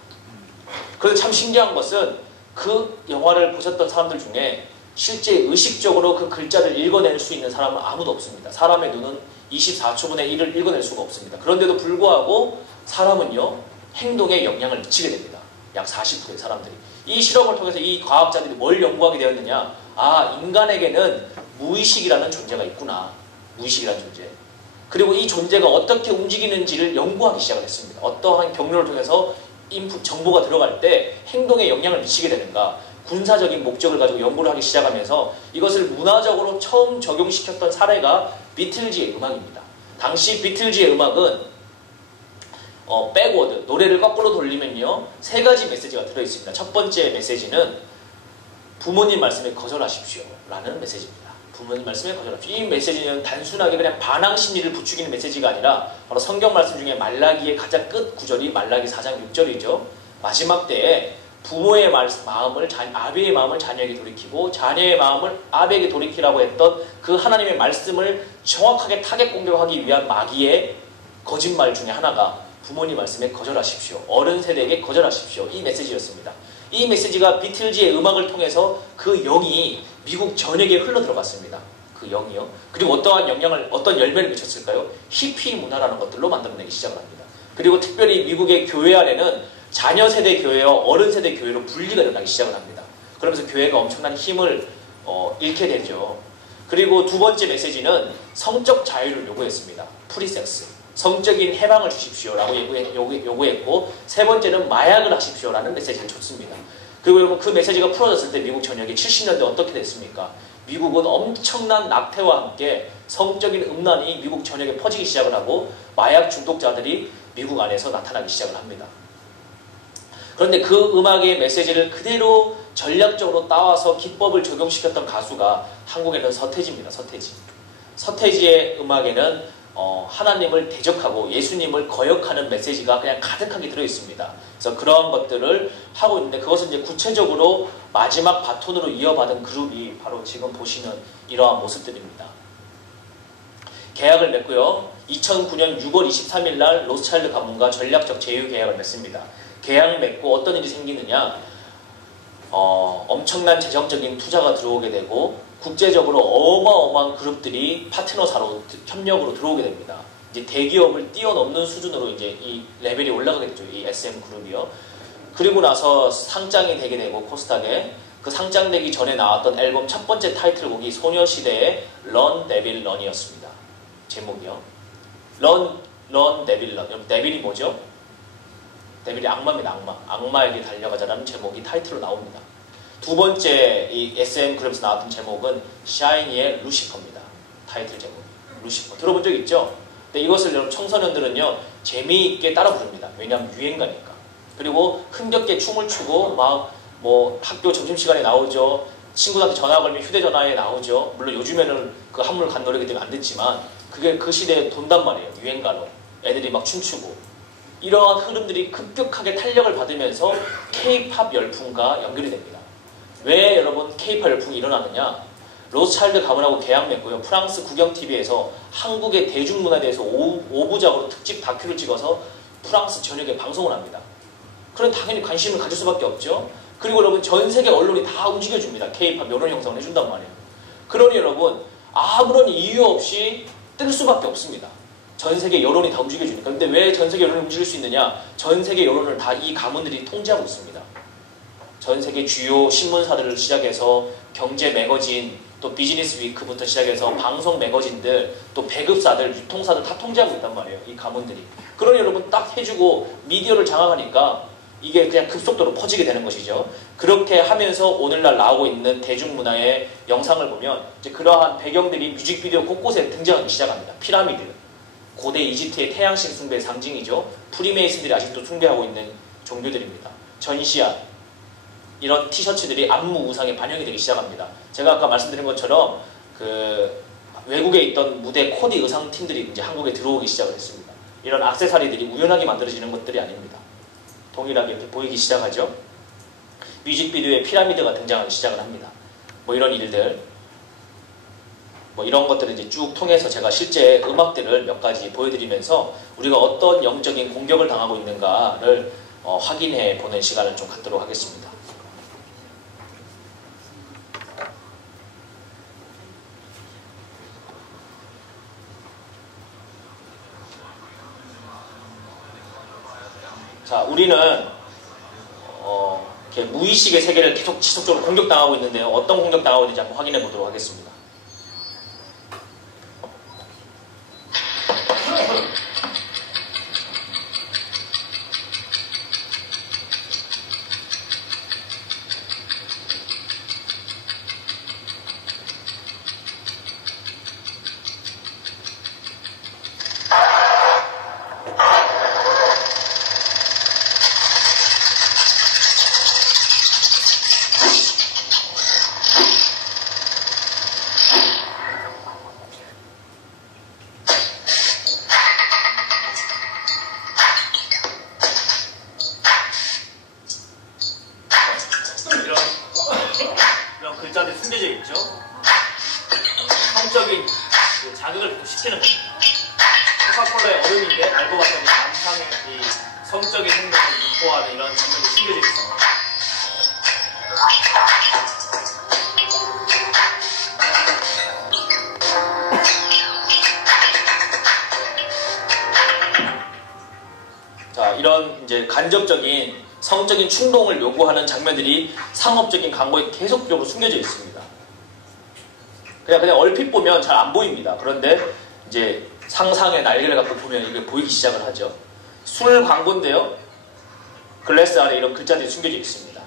그런데 참 신기한 것은 그 영화를 보셨던 사람들 중에 실제 의식적으로 그 글자를 읽어낼 수 있는 사람은 아무도 없습니다. 사람의 눈은 24초분의 1을 읽어낼 수가 없습니다. 그런데도 불구하고 사람은요, 행동에 영향을 미치게 됩니다. 약 40%의 사람들이. 이 실험을 통해서 이 과학자들이 뭘 연구하게 되었느냐? 아, 인간에게는 무의식이라는 존재가 있구나. 무의식이라는 존재. 그리고 이 존재가 어떻게 움직이는지를 연구하기 시작을 했습니다. 어떠한 경로를 통해서 인풋 정보가 들어갈 때 행동에 영향을 미치게 되는가? 군사적인 목적을 가지고 연구를 하기 시작하면서 이것을 문화적으로 처음 적용시켰던 사례가 비틀즈의 음악입니다. 당시 비틀즈의 음악은 백워드, 노래를 거꾸로 돌리면요 3가지 메시지가 들어있습니다. 첫 번째 메시지는 부모님 말씀에 거절하십시오 라는 메시지입니다. 부모님 말씀에 거절하십시오. 이 메시지는 단순하게 그냥 반항 심리를 부추기는 메시지가 아니라 바로 성경 말씀 중에 말라기의 가장 끝 구절이 말라기 4장 6절이죠. 마지막 때에 부모의 마음을 아비의 마음을 자녀에게 돌이키고 자녀의 마음을 아비에게 돌이키라고 했던 그 하나님의 말씀을 정확하게 타겟 공격하기 위한 마귀의 거짓말 중에 하나가 부모님 말씀에 거절하십시오. 어른 세대에게 거절하십시오. 이 메시지였습니다. 이 메시지가 비틀즈의 음악을 통해서 그 영이 미국 전역에 흘러 들어갔습니다. 그 영이요. 그리고 어떤 열매를 미쳤을까요? 히피 문화라는 것들로 만들어내기 시작을 합니다. 그리고 특별히 미국의 교회 안에는 자녀 세대 교회와 어른 세대 교회로 분리가 일어나기 시작을 합니다. 그러면서 교회가 엄청난 힘을 잃게 되죠. 그리고 두 번째 메시지는 성적 자유를 요구했습니다. 프리섹스. 성적인 해방을 주십시오라고 요구했고, 세 번째는 마약을 하십시오라는 메시지를 줬습니다. 그리고 여러분 그 메시지가 풀어졌을 때 미국 전역에 70년대 어떻게 됐습니까? 미국은 엄청난 낙태와 함께 성적인 음란이 미국 전역에 퍼지기 시작을 하고 마약 중독자들이 미국 안에서 나타나기 시작을 합니다. 그런데 그 음악의 메시지를 그대로 전략적으로 따와서 기법을 적용시켰던 가수가 한국에는 서태지입니다. 서태지의 음악에는 하나님을 대적하고 예수님을 거역하는 메시지가 그냥 가득하게 들어있습니다. 그래서 그러한 것들을 하고 있는데 그것은 이제 구체적으로 마지막 바톤으로 이어받은 그룹이 바로 지금 보시는 이러한 모습들입니다. 계약을 맺고요. 2009년 6월 23일 날 로스차일드 가문과 전략적 제휴 계약을 맺습니다. 계약을 맺고 어떤 일이 생기느냐? 엄청난 재정적인 투자가 들어오게 되고 국제적으로 어마어마한 그룹들이 파트너사로 협력으로 들어오게 됩니다. 이제 대기업을 뛰어넘는 수준으로 이제 이 레벨이 올라가게 되죠. 이 SM 그룹이요. 그리고 나서 상장이 되게 되고 코스닥에 그 상장되기 전에 나왔던 앨범 첫 번째 타이틀곡이 소녀시대의 Run Devil Run이었습니다. 제목이요. Run Devil Run. 여러분 데빌이 뭐죠? 데빌이 악마입니다. 악마. 악마에게 달려가자라는 제목이 타이틀로 나옵니다. 두 번째 이 SM 그룹에서 나왔던 제목은 샤이니의 루시퍼입니다. 타이틀 제목. 루시퍼. 들어본 적 있죠? 근데 이것을 여러분 청소년들은요 재미있게 따라 부릅니다. 왜냐하면 유행가니까. 그리고 흥겹게 춤을 추고 막 뭐 학교 점심시간에 나오죠. 친구들한테 전화 걸면 휴대전화에 나오죠. 물론 요즘에는 그 한물 간 노래기 때문에 안 됐지만 그게 그 시대에 돈단 말이에요. 유행가로. 애들이 막 춤추고. 이러한 흐름들이 급격하게 탄력을 받으면서 K-팝 열풍과 연결이 됩니다. 왜 여러분 K-팝 열풍이 일어나느냐? 로스차일드 가문하고 계약 맺고요. 프랑스 국영TV에서 한국의 대중문화에 대해서 5부작으로 특집 다큐를 찍어서 프랑스 전역에 방송을 합니다. 그럼 당연히 관심을 가질 수밖에 없죠. 그리고 여러분 전 세계 언론이 다 움직여줍니다. K-팝 여론 형성을 해준단 말이에요. 그러니 여러분 아무런 이유 없이 뜰 수밖에 없습니다. 전 세계 여론이 다 움직여주니까. 근데 왜 전 세계 여론이 움직일 수 있느냐? 전 세계 여론을 다 이 가문들이 통제하고 있습니다. 전 세계 주요 신문사들을 시작해서 경제 매거진, 또 비즈니스 위크부터 시작해서 방송 매거진들, 또 배급사들, 유통사들 다 통제하고 있단 말이에요. 이 가문들이. 그러니 여러분 딱 해주고 미디어를 장악하니까 이게 그냥 급속도로 퍼지게 되는 것이죠. 그렇게 하면서 오늘날 나오고 있는 대중문화의 영상을 보면 이제 그러한 배경들이 뮤직비디오 곳곳에 등장하기 시작합니다. 피라미드. 고대 이집트의 태양신 숭배의 상징이죠. 프리메이슨들이 아직도 숭배하고 있는 종교들입니다. 전시안. 이런 티셔츠들이 안무 우상에 반영이 되기 시작합니다. 제가 아까 말씀드린 것처럼 그 외국에 있던 무대 코디 의상팀들이 이제 한국에 들어오기 시작을 했습니다. 이런 액세서리들이 우연하게 만들어지는 것들이 아닙니다. 동일하게 이렇게 보이기 시작하죠. 뮤직비디오에 피라미드가 등장하기 시작을 합니다. 뭐 이런 일들, 뭐 이런 것들을 이제 쭉 통해서 제가 실제 음악들을 몇 가지 보여드리면서 우리가 어떤 영적인 공격을 당하고 있는가를 확인해 보는 시간을 좀 갖도록 하겠습니다. 자, 우리는 이렇게 무의식의 세계를 계속 지속적으로 공격당하고 있는데요. 어떤 공격당하고 있는지 한번 확인해 보도록 하겠습니다. 이런 글자들이 숨겨져 있죠. 성적인 자극을 시키는 겁니다. 코카콜라의 얼음인데 알고 봤더니 남성의 이 성적인 행동을 유포하는 이런 장면이 숨겨져 있습니다. 자, 이런 이제 간접적인 성적인 충동을 요구하는 장면들이 상업적인 광고에 계속적으로 숨겨져 있습니다. 그냥 얼핏 보면 잘 안 보입니다. 그런데 이제 상상의 날개를 갖고 보면 이게 보이기 시작을 하죠. 술 광고인데요. 글래스 안에 이런 글자들이 숨겨져 있습니다.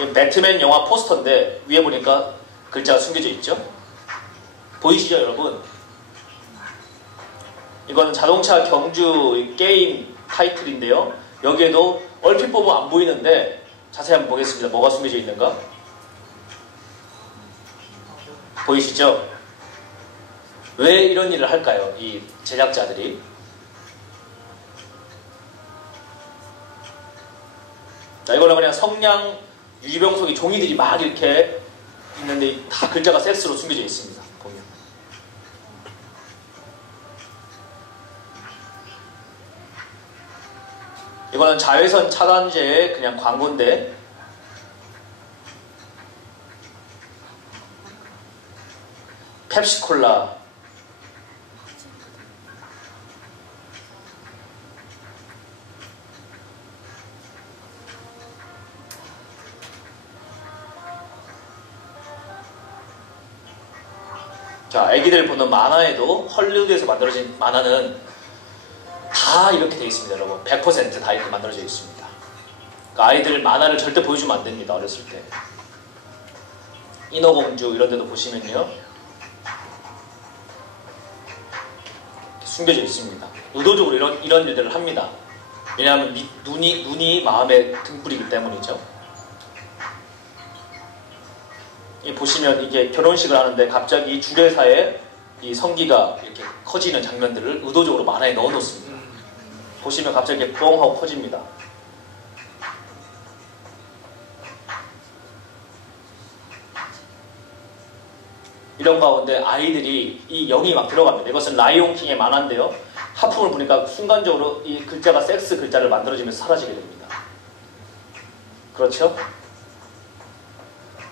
이 배트맨 영화 포스터인데 위에 보니까 글자가 숨겨져 있죠. 보이시죠, 여러분? 이건 자동차 경주 게임 타이틀인데요. 여기에도 얼핏 보면 안 보이는데 자세히 한번 보겠습니다. 뭐가 숨겨져 있는가? 보이시죠? 왜 이런 일을 할까요? 이 제작자들이. 자, 이거는 그냥 성냥 유리병 속에 종이들이 막 이렇게 있는데 다 글자가 섹스로 숨겨져 있습니다. 보면. 이거는 자외선 차단제의 그냥 광고인데 펩시콜라. 자, 애기들 보는 만화에도 헐리우드에서 만들어진 만화는 다 이렇게 되어 있습니다, 여러분. 100%다 이렇게 만들어져 있습니다. 그러니까 아이들 만화를 절대 보여주면 안 됩니다, 어렸을 때. 인어공주 이런 데도 보시면요, 숨겨져 있습니다. 의도적으로 이런 일들을 합니다. 왜냐하면 눈이 마음의 등불이기 때문이죠. 보시면 이게 결혼식을 하는데 갑자기 주례사에 이 성기가 이렇게 커지는 장면들을 의도적으로 만화에 넣어 놓습니다. 보시면 갑자기 뻥 하고 커집니다. 이런 가운데 아이들이 이 영이 막 들어갑니다. 이것은 라이온킹의 만화인데요. 하품을 보니까 순간적으로 이 글자가 섹스 글자를 만들어지면서 사라지게 됩니다. 그렇죠?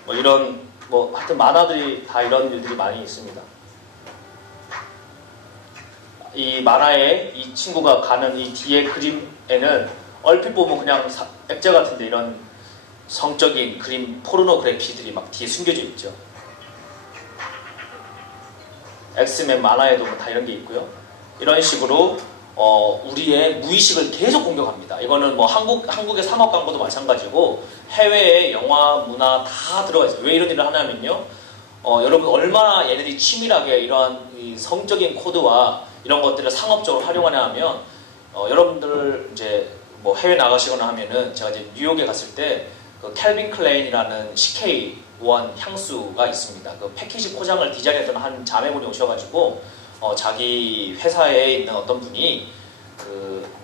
하여튼 만화들이 다 이런 일들이 많이 있습니다. 이 만화에 이 친구가 가는 이 뒤에 그림에는 얼핏 보면 그냥 액자 같은데 이런 성적인 그림, 포르노그래피들이 막 뒤에 숨겨져 있죠. 엑스맨 만화에도 다 이런 게 있고요. 이런 식으로 우리의 무의식을 계속 공격합니다. 이거는 뭐 한국의 상업 광고도 마찬가지고 해외의 영화, 문화 다 들어가 있어요. 왜 이런 일을 하냐면요, 여러분 얼마나 얘네들이 치밀하게 이러한 이 성적인 코드와 이런 것들을 상업적으로 활용하냐 하면, 여러분들 이제 뭐 해외 나가시거나 하면은, 제가 이제 뉴욕에 갔을 때 그 캘빈 클레인이라는 CK1 향수가 있습니다. 그 패키지 포장을 디자인했던 한 자매분이 오셔가지고 자기 회사에 있는 어떤 분이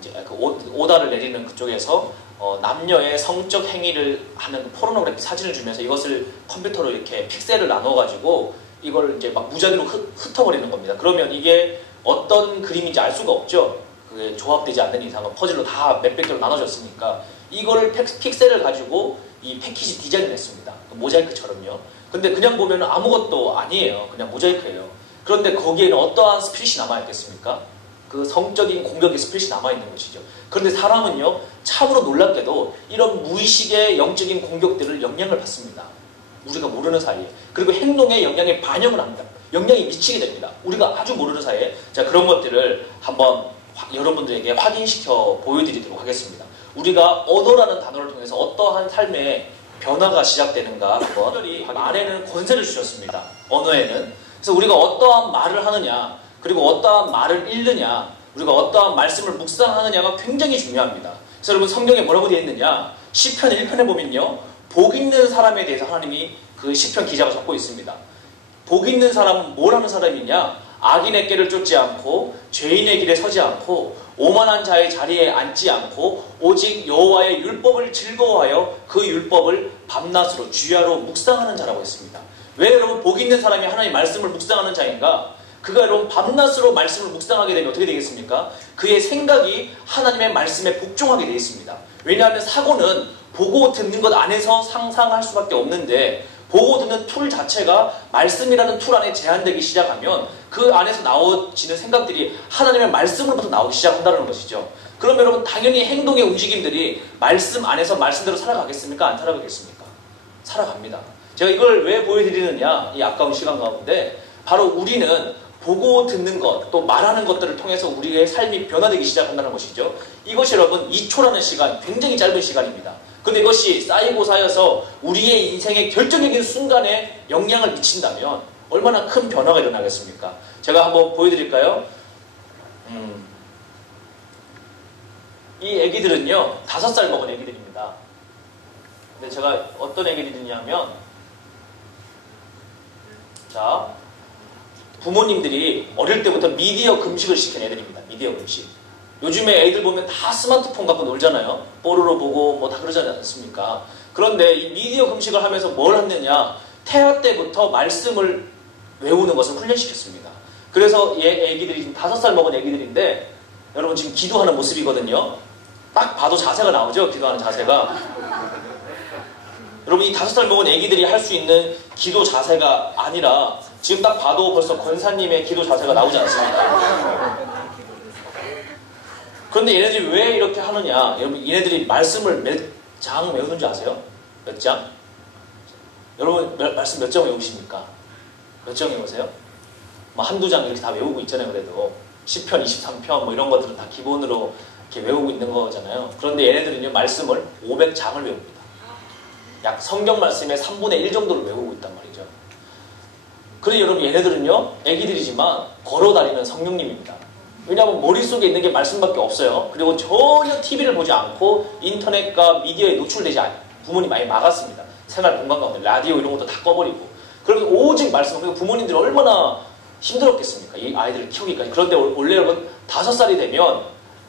이제 오다를 내리는 그쪽에서 남녀의 성적 행위를 하는 그 포르노그래피 사진을 주면서 이것을 컴퓨터로 이렇게 픽셀을 나눠가지고 이걸 이제 막 무작위로 흩어버리는 겁니다. 그러면 이게 어떤 그림인지 알 수가 없죠. 그게 조합되지 않는 이상은 퍼즐로 다 몇백 개로 나눠졌으니까 이거를 픽셀을 가지고 이 패키지 디자인을 했습니다. 모자이크처럼요. 근데 그냥 보면 아무것도 아니에요. 그냥 모자이크예요. 그런데 거기에는 어떠한 스피릿이 남아있겠습니까? 그 성적인 공격의 스피릿이 남아있는 것이죠. 그런데 사람은요, 참으로 놀랍게도 이런 무의식의 영적인 공격들을 영향을 받습니다. 우리가 모르는 사이에. 그리고 행동에 영향에 반영을 합니다. 영향이 미치게 됩니다. 우리가 아주 모르는 사이에. 자, 그런 것들을 한번 여러분들에게 확인시켜 보여드리도록 하겠습니다. 우리가 언어라는 단어를 통해서 어떠한 삶의 변화가 시작되는가, 그건 말에는 권세를 주셨습니다. 언어에는. 그래서 우리가 어떠한 말을 하느냐, 그리고 어떠한 말을 읽느냐, 우리가 어떠한 말씀을 묵상하느냐가 굉장히 중요합니다. 그래서 여러분, 성경에 뭐라고 되어 있느냐, 시편 1편에 보면요, 복 있는 사람에 대해서 하나님이 그 시편 기자가 적고 있습니다. 복 있는 사람은 뭘 하는 사람이냐? 악인의 길을 쫓지 않고 죄인의 길에 서지 않고 오만한 자의 자리에 앉지 않고 오직 여호와의 율법을 즐거워하여 그 율법을 밤낮으로 주야로 묵상하는 자라고 했습니다. 왜 여러분 복 있는 사람이 하나님의 말씀을 묵상하는 자인가? 그가 여러분 밤낮으로 말씀을 묵상하게 되면 어떻게 되겠습니까? 그의 생각이 하나님의 말씀에 복종하게 되어 있습니다. 왜냐하면 사고는 보고 듣는 것 안에서 상상할 수밖에 없는데, 보고 듣는 툴 자체가 말씀이라는 툴 안에 제한되기 시작하면 그 안에서 나오지는 생각들이 하나님의 말씀으로부터 나오기 시작한다는 것이죠. 그럼 여러분, 당연히 행동의 움직임들이 말씀 안에서 말씀대로 살아가겠습니까? 안 살아가겠습니까? 살아갑니다. 제가 이걸 왜 보여드리느냐, 이 아까운 시간 가운데, 바로 우리는 보고 듣는 것, 또 말하는 것들을 통해서 우리의 삶이 변화되기 시작한다는 것이죠. 이것이 여러분 2초라는 시간, 굉장히 짧은 시간입니다. 근데 이것이 쌓이고 쌓여서 우리의 인생의 결정적인 순간에 영향을 미친다면 얼마나 큰 변화가 일어나겠습니까? 제가 한번 보여드릴까요? 이 애기들은요, 5살 먹은 애기들입니다. 근데 제가 어떤 애기들이냐면, 자, 부모님들이 어릴 때부터 미디어 금식을 시킨 애들입니다. 미디어 금식. 요즘에 애들 보면 다 스마트폰 갖고 놀잖아요. 뽀로로 보고 뭐 다 그러지 않습니까? 그런데 이 미디어 금식을 하면서 뭘 했느냐, 태아 때부터 말씀을 외우는 것을 훈련시켰습니다. 그래서 얘 애기들이 지금 5살 먹은 애기들인데, 여러분 지금 기도하는 모습이거든요. 딱 봐도 자세가 나오죠? 기도하는 자세가. 여러분, 이 5살 먹은 애기들이 할 수 있는 기도 자세가 아니라 지금 딱 봐도 벌써 권사님의 기도 자세가 나오지 않습니까? 그런데 얘네들이 왜 이렇게 하느냐? 여러분, 얘네들이 말씀을 몇 장 외우는지 아세요? 몇 장? 여러분, 말씀 몇 장 외우십니까? 몇 장 외우세요? 뭐 한두 장 이렇게 다 외우고 있잖아요, 그래도. 10편, 23편 뭐 이런 것들은 다 기본으로 이렇게 외우고 있는 거잖아요. 그런데 얘네들은요 말씀을 500장을 외웁니다. 약 성경 말씀의 3분의 1 정도를 외우고 있단 말이죠. 그래서 여러분 얘네들은요 애기들이지만 걸어다니는 성령님입니다. 왜냐하면 머릿속에 있는 게 말씀밖에 없어요. 그리고 전혀 TV를 보지 않고 인터넷과 미디어에 노출되지 않아요. 부모님 많이 막았습니다. 생활 공간 가운데 라디오 이런 것도 다 꺼버리고. 그래서 오직 말씀, 그리고 부모님들이 얼마나 힘들었겠습니까? 이 아이들을 키우기까지. 그런데 원래 여러분 5살이 되면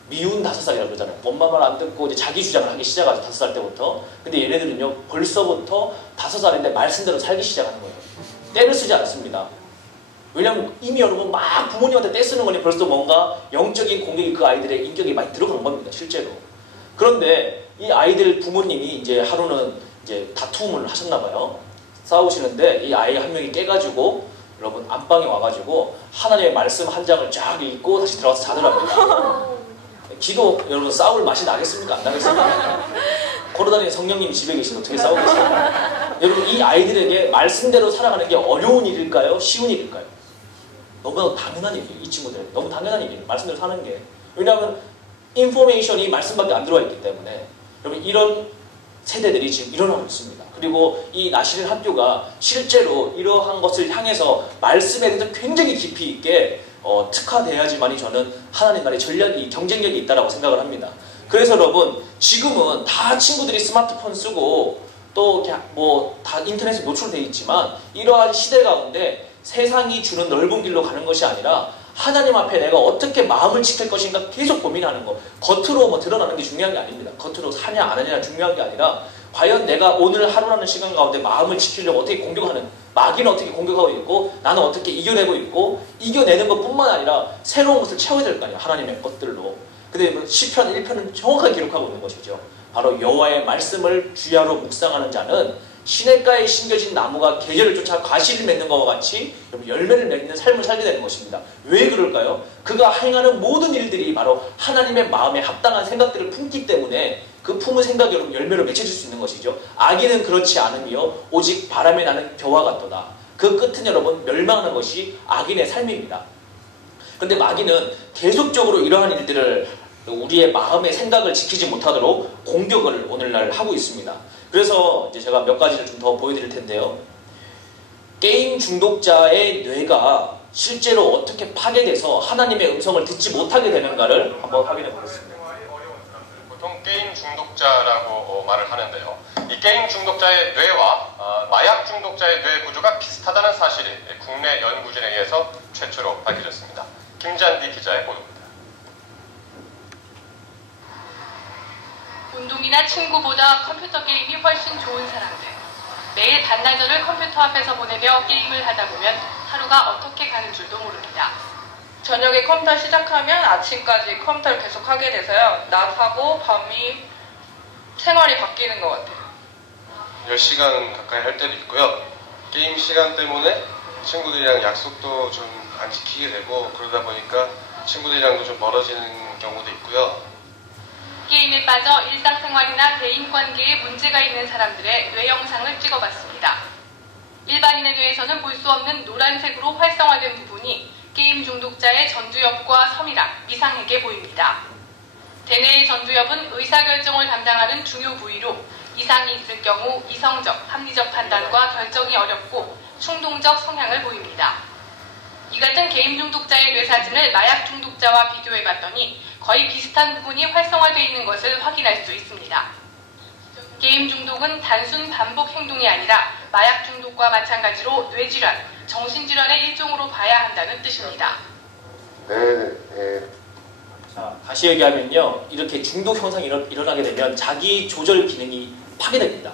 미운 5살이라고 그러잖아요. 엄마 말 안 듣고 이제 자기 주장을 하기 시작하죠. 5살 때부터. 근데 얘네들은요 벌써부터 5살인데 말씀대로 살기 시작하는 거예요. 때를 쓰지 않습니다. 왜냐면 이미 여러분 막 부모님한테 떼 쓰는 거니 벌써 뭔가 영적인 공격이 그 아이들의 인격에 많이 들어간 겁니다. 실제로. 그런데 이 아이들 부모님이 이제 하루는 이제 다툼을 하셨나 봐요. 싸우시는데 이 아이 한 명이 깨가지고 여러분 안방에 와가지고 하나님의 말씀 한 장을 쫙 읽고 다시 들어가서 자더랍니다. 기도 여러분 싸울 맛이 나겠습니까? 안 나겠습니까? 걸어다니는 성령님이 집에 계시면 어떻게 싸우겠어요? 여러분 이 아이들에게 말씀대로 살아가는 게 어려운 일일까요? 쉬운 일일까요? 너무 당연한 일이에요. 이 친구들 너무 당연한 일이에요. 말씀대로 사는 게. 왜냐하면 인포메이션이 말씀밖에 안 들어와 있기 때문에. 여러분 이런 세대들이 지금 일어나고 있습니다. 그리고 이 나시린 학교가 실제로 이러한 것을 향해서 말씀에 대해서 굉장히 깊이 있게 특화돼야지만이 저는 하나님 나라의 전략이 경쟁력이 있다고 생각을 합니다. 그래서 여러분 지금은 다 친구들이 스마트폰 쓰고 또 뭐 다 인터넷에 노출되어 있지만 이러한 시대 가운데 세상이 주는 넓은 길로 가는 것이 아니라 하나님 앞에 내가 어떻게 마음을 지킬 것인가 계속 고민하는 거. 겉으로 뭐 드러나는 게 중요한 게 아닙니다. 겉으로 사냐 안 하냐 중요한 게 아니라 과연 내가 오늘 하루라는 시간 가운데 마음을 지키려고 어떻게 공격하는, 마귀는 어떻게 공격하고 있고 나는 어떻게 이겨내고 있고, 이겨내는 것뿐만 아니라 새로운 것을 채워야 될 거 아니에요. 하나님의 것들로. 근데 시편 1편은 정확하게 기록하고 있는 것이죠. 바로 여호와의 말씀을 주야로 묵상하는 자는 시냇가에 심겨진 나무가 계절을 쫓아 과실을 맺는 것과 같이 열매를 맺는 삶을 살게 되는 것입니다. 왜 그럴까요? 그가 행하는 모든 일들이 바로 하나님의 마음에 합당한 생각들을 품기 때문에 그 품은 생각이 여러분 열매로 맺혀질 수 있는 것이죠. 악인은 그렇지 않으며 오직 바람에 나는 겨와 같도다. 그 끝은 여러분 멸망하는 것이 악인의 삶입니다. 그런데 마귀는 계속적으로 이러한 일들을 우리의 마음의 생각을 지키지 못하도록 공격을 오늘날 하고 있습니다. 그래서 이제 제가 몇 가지를 좀 더 보여드릴 텐데요. 게임 중독자의 뇌가 실제로 어떻게 파괴돼서 하나님의 음성을 듣지 못하게 되는가를 한번 확인해 보겠습니다. 보통 게임 중독자라고 말을 하는데요. 이 게임 중독자의 뇌와 마약 중독자의 뇌 구조가 비슷하다는 사실이 국내 연구진에 의해서 최초로 밝혀졌습니다. 김잔디 기자의 보도입니다. 운동이나 친구보다 컴퓨터 게임이 훨씬 좋은 사람들. 매일 반나절을 컴퓨터 앞에서 보내며 게임을 하다 보면 하루가 어떻게 가는 줄도 모릅니다. 저녁에 컴퓨터 시작하면 아침까지 컴퓨터를 계속 하게 돼서요. 낮하고 밤이 생활이 바뀌는 것 같아요. 10시간 가까이 할 때도 있고요. 게임 시간 때문에 친구들이랑 약속도 좀 안 지키게 되고 그러다 보니까 친구들이랑도 좀 멀어지는 경우도 있고요. 게임에 빠져 일상생활이나 대인관계에 문제가 있는 사람들의 뇌 영상을 찍어봤습니다. 일반인의 뇌에서는 볼 수 없는 노란색으로 활성화된 부분이 게임 중독자의 전두엽과 섬이랑 미상하게 보입니다. 대뇌의 전두엽은 의사결정을 담당하는 중요 부위로 이상이 있을 경우 이성적, 합리적 판단과 결정이 어렵고 충동적 성향을 보입니다. 이 같은 게임 중독자의 뇌 사진을 마약 중독자와 비교해봤더니 거의 비슷한 부분이 활성화되어 있는 것을 확인할 수 있습니다. 게임 중독은 단순 반복 행동이 아니라 마약 중독과 마찬가지로 뇌질환, 정신질환의 일종으로 봐야 한다는 뜻입니다. 자, 다시 얘기하면요. 이렇게 중독 현상이 일어나게 되면 자기 조절 기능이 파괴됩니다.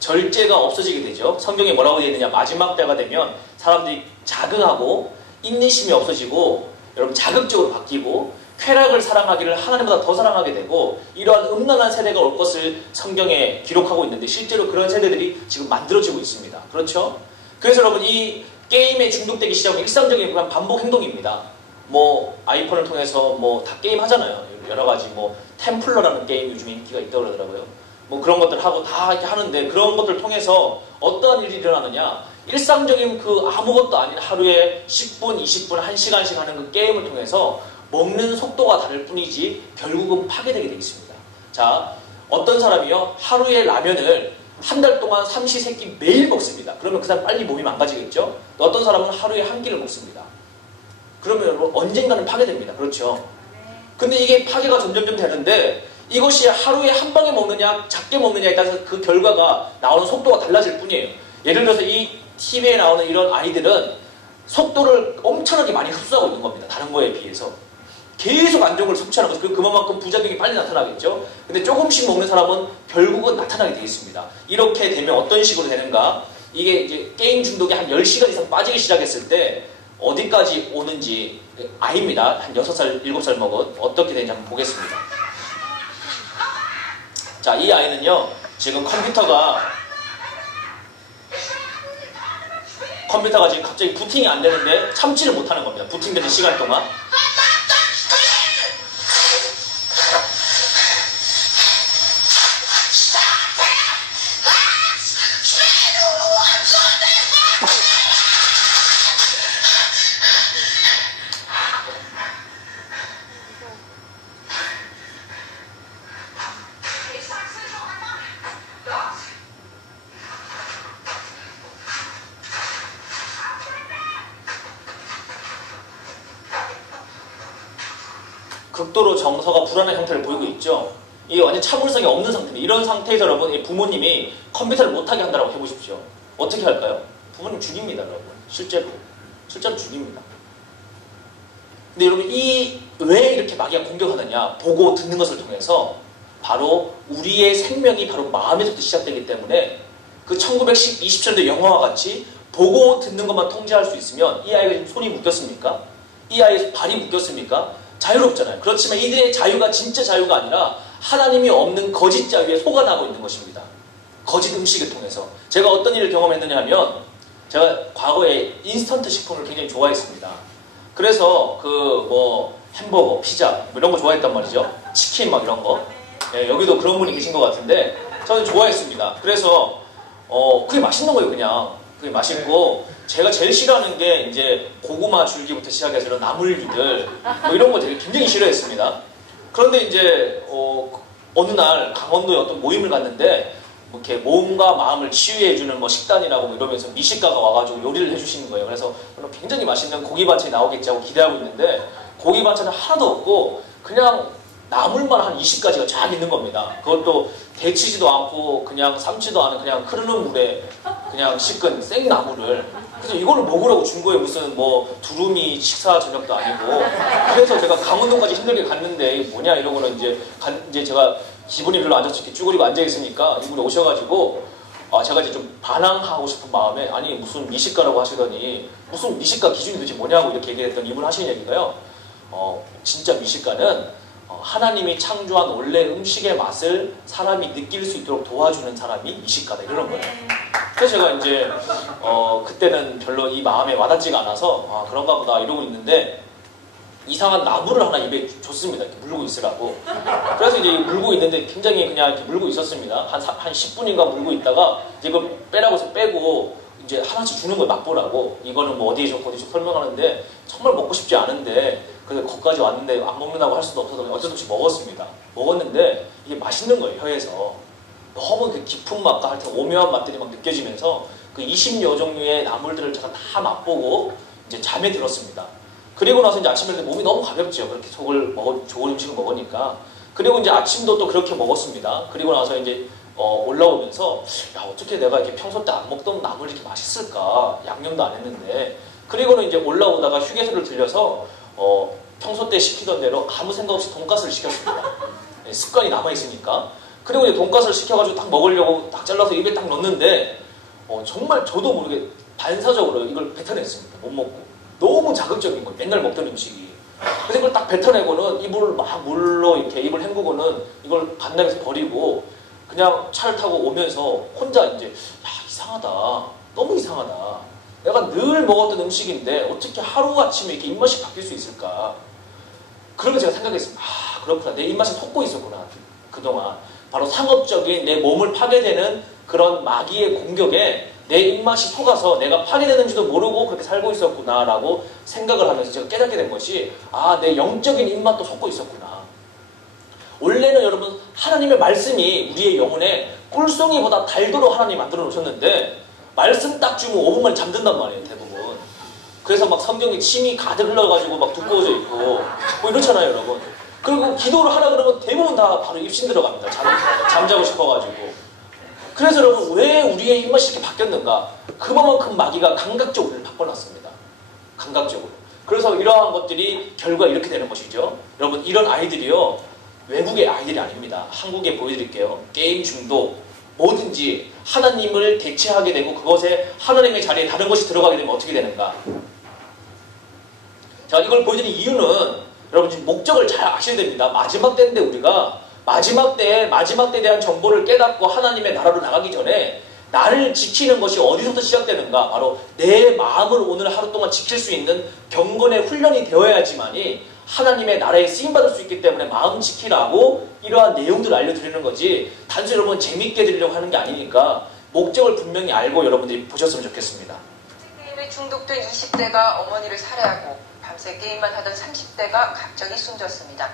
절제가 없어지게 되죠. 성경에 뭐라고 되어 있느냐. 마지막 때가 되면 사람들이 자극하고 인내심이 없어지고 여러분 자극적으로 바뀌고 쾌락을 사랑하기를 하나님보다 더 사랑하게 되고 이러한 음란한 세대가 올 것을 성경에 기록하고 있는데 실제로 그런 세대들이 지금 만들어지고 있습니다. 그렇죠? 그래서 여러분 이 게임에 중독되기 시작은 일상적인 그냥 반복 행동입니다. 뭐 아이폰을 통해서 뭐 다 게임 하잖아요. 여러 가지 뭐 템플러라는 게임 요즘에 인기가 있다고 그러더라고요. 뭐 그런 것들 하고 다 이렇게 하는데 그런 것들 통해서 어떠한 일이 일어나느냐? 일상적인 그 아무것도 아닌 하루에 10분, 20분, 1시간씩 하는 그 게임을 통해서 먹는 속도가 다를 뿐이지 결국은 파괴되게 되어 있습니다. 자, 어떤 사람이요 하루에 라면을 한 달 동안 삼시세끼 매일 먹습니다. 그러면 그 사람 빨리 몸이 망가지겠죠? 어떤 사람은 하루에 한 끼를 먹습니다. 그러면 여러분 언젠가는 파괴됩니다. 그렇죠? 근데 이게 파괴가 점점점 되는데 이것이 하루에 한 방에 먹느냐 작게 먹느냐에 따라서 그 결과가 나오는 속도가 달라질 뿐이에요. 예를 들어서 이 TV에 나오는 이런 아이들은 속도를 엄청나게 많이 흡수하고 있는 겁니다. 다른 거에 비해서. 계속 안정을 섭취하는 거죠. 그만큼 부작용이 빨리 나타나겠죠. 근데 조금씩 먹는 사람은 결국은 나타나게 되겠습니다. 이렇게 되면 어떤 식으로 되는가? 이게 이제 게임 중독이 한 10시간 이상 빠지기 시작했을 때 어디까지 오는지 아이입니다. 한 6살, 7살 먹은 어떻게 되는지 한번 보겠습니다. 자, 이 아이는요. 지금 컴퓨터가 지금 갑자기 부팅이 안 되는데 참지를 못하는 겁니다. 부팅되는 시간 동안. 극도로 정서가 불안한 형태를 보이고 있죠. 이게 완전 참을성이 없는 상태입니다. 이런 상태에서 여러분 부모님이 컴퓨터를 못하게 한다고 해보십시오. 어떻게 할까요? 부모님 죽입니다. 여러분. 실제로 죽입니다. 근데 여러분 왜 이렇게 마귀가 공격하느냐? 보고 듣는 것을 통해서 바로 우리의 생명이 바로 마음에서부터 시작되기 때문에 그 1927년도 영화와 같이 보고 듣는 것만 통제할 수 있으면 이 아이가 지금 손이 묶였습니까? 이 아이의 발이 묶였습니까? 자유롭잖아요. 그렇지만 이들의 자유가 진짜 자유가 아니라 하나님이 없는 거짓 자유에 속아나고 있는 것입니다. 거짓 음식을 통해서. 제가 어떤 일을 경험했느냐 하면 제가 과거에 인스턴트 식품을 굉장히 좋아했습니다. 그래서 햄버거, 피자 이런 거 좋아했단 말이죠. 치킨 막 이런 거. 네, 여기도 그런 분이 계신 것 같은데 저는 좋아했습니다. 그래서 그게 맛있는 거예요. 그냥 그게 맛있고 제가 제일 싫어하는 게 이제 고구마 줄기부터 시작해서 이런 나물류들 이런 거 되게 굉장히 싫어했습니다. 그런데 이제 어느 날 강원도에 어떤 모임을 갔는데 이렇게 몸과 마음을 치유해주는 식단이라고 이러면서 미식가가 와가지고 요리를 해주시는 거예요. 그래서 굉장히 맛있는 고기 반찬이 나오겠지 하고 기대하고 있는데 고기 반찬은 하나도 없고 그냥 나물만 한 20가지가 쫙 있는 겁니다. 그것도 데치지도 않고 그냥 삶지도 않은 그냥 흐르는 물에 그냥 씻은 생나물을. 그래서 이거를 먹으라고 준 거예요. 무슨 두루미 식사 저녁도 아니고. 그래서 제가 강원도까지 힘들게 갔는데 이게 뭐냐 이러고는 이제 제가 기분이 별로 안 좋지 이렇게 쭈그리고 앉아있으니까 이분이 오셔가지고 제가 이제 좀 반항하고 싶은 마음에 아니 무슨 미식가라고 하시더니 무슨 미식가 기준이 도대체 뭐냐고 이렇게 얘기했더니 이분 하시는 얘기가요. 진짜 미식가는 하나님이 창조한 원래 음식의 맛을 사람이 느낄 수 있도록 도와주는 사람이 미식가다 이러는 거예요. 그래서 제가 이제 그때는 별로 이 마음에 와닿지가 않아서 그런가 보다 이러고 있는데 이상한 나물을 하나 입에 줬습니다. 이렇게 물고 있으라고. 그래서 이제 물고 있는데 굉장히 그냥 이렇게 물고 있었습니다. 한 10분인가 물고 있다가 이제 이걸 빼라고 해서 빼고 이제 하나씩 주는 걸 맛보라고. 이거는 어디에 좋고 어디에 좋고 설명하는데 정말 먹고 싶지 않은데 그래서 거기까지 왔는데 안 먹는다고 할 수도 없어서 어쩔 수 없이 먹었습니다. 먹었는데 이게 맛있는 거예요. 혀에서. 너무 그 깊은 맛과 하여튼 오묘한 맛들이 막 느껴지면서 그 20여 종류의 나물들을 제가 다 맛보고 이제 잠에 들었습니다. 그리고 나서 이제 아침에 몸이 너무 가볍죠. 그렇게 좋은 음식을 먹으니까. 그리고 이제 아침도 또 그렇게 먹었습니다. 그리고 나서 이제 올라오면서 야 어떻게 내가 이렇게 평소 때 안 먹던 나물이 이렇게 맛있을까? 양념도 안 했는데. 그리고는 이제 올라오다가 휴게소를 들려서 평소 때 시키던 대로 아무 생각 없이 돈가스를 시켰습니다. 습관이 남아있으니까. 그리고 이제 돈가스를 시켜가지고 딱 먹으려고 딱 잘라서 입에 딱 넣는데 정말 저도 모르게 반사적으로 이걸 뱉어냈습니다. 못 먹고. 너무 자극적인 거예요. 맨날 먹던 음식이. 그래서 이걸 딱 뱉어내고는 입을 막 물로 이렇게 입을 헹구고는 이걸 반납해서 버리고 그냥 차를 타고 오면서 혼자 이제 야 이상하다. 너무 이상하다. 내가 늘 먹었던 음식인데 어떻게 하루아침에 이렇게 입맛이 바뀔 수 있을까. 그러면 제가 생각했습니다. 그렇구나. 내 입맛이 솟고 있었구나. 그동안. 바로 상업적인 내 몸을 파괴되는 그런 마귀의 공격에 내 입맛이 속아서 내가 파괴되는지도 모르고 그렇게 살고 있었구나라고 생각을 하면서 제가 깨닫게 된 것이 내 영적인 입맛도 속고 있었구나. 원래는 여러분 하나님의 말씀이 우리의 영혼에 꿀송이보다 달도록 하나님이 만들어 놓으셨는데 말씀 딱 주면 5분 만에 잠든단 말이에요, 대부분. 그래서 막 성경에 침이 가득 흘러가지고 막 두꺼워져 있고 뭐 이렇잖아요, 여러분. 그리고 기도를 하라 그러면 대부분 다 바로 입신 들어갑니다. 잠자고 싶어가지고. 그래서 여러분 왜 우리의 입맛이 이렇게 바뀌었는가? 그만큼 마귀가 감각적으로 우리를 바꿔놨습니다. 감각적으로. 그래서 이러한 것들이 결과 이렇게 되는 것이죠. 여러분 이런 아이들이요. 외국의 아이들이 아닙니다. 한국에 보여드릴게요. 게임 중독, 뭐든지 하나님을 대체하게 되고 그것에 하나님의 자리에 다른 것이 들어가게 되면 어떻게 되는가? 자, 이걸 보여드리는 이유는 여러분 지금 목적을 잘 아셔야 됩니다. 마지막 때인데 우리가 마지막 때에 대한 정보를 깨닫고 하나님의 나라로 나가기 전에 나를 지키는 것이 어디서부터 시작되는가? 바로 내 마음을 오늘 하루 동안 지킬 수 있는 경건의 훈련이 되어야지만이 하나님의 나라에 쓰임받을 수 있기 때문에 마음 지키라고 이러한 내용들을 알려드리는 거지 단순히 여러분 재밌게 들으려고 하는 게 아니니까 목적을 분명히 알고 여러분들이 보셨으면 좋겠습니다. 게임에 중독된 20대가 어머니를 살해하고 밤새 게임만 하던 30대가 갑자기 숨졌습니다.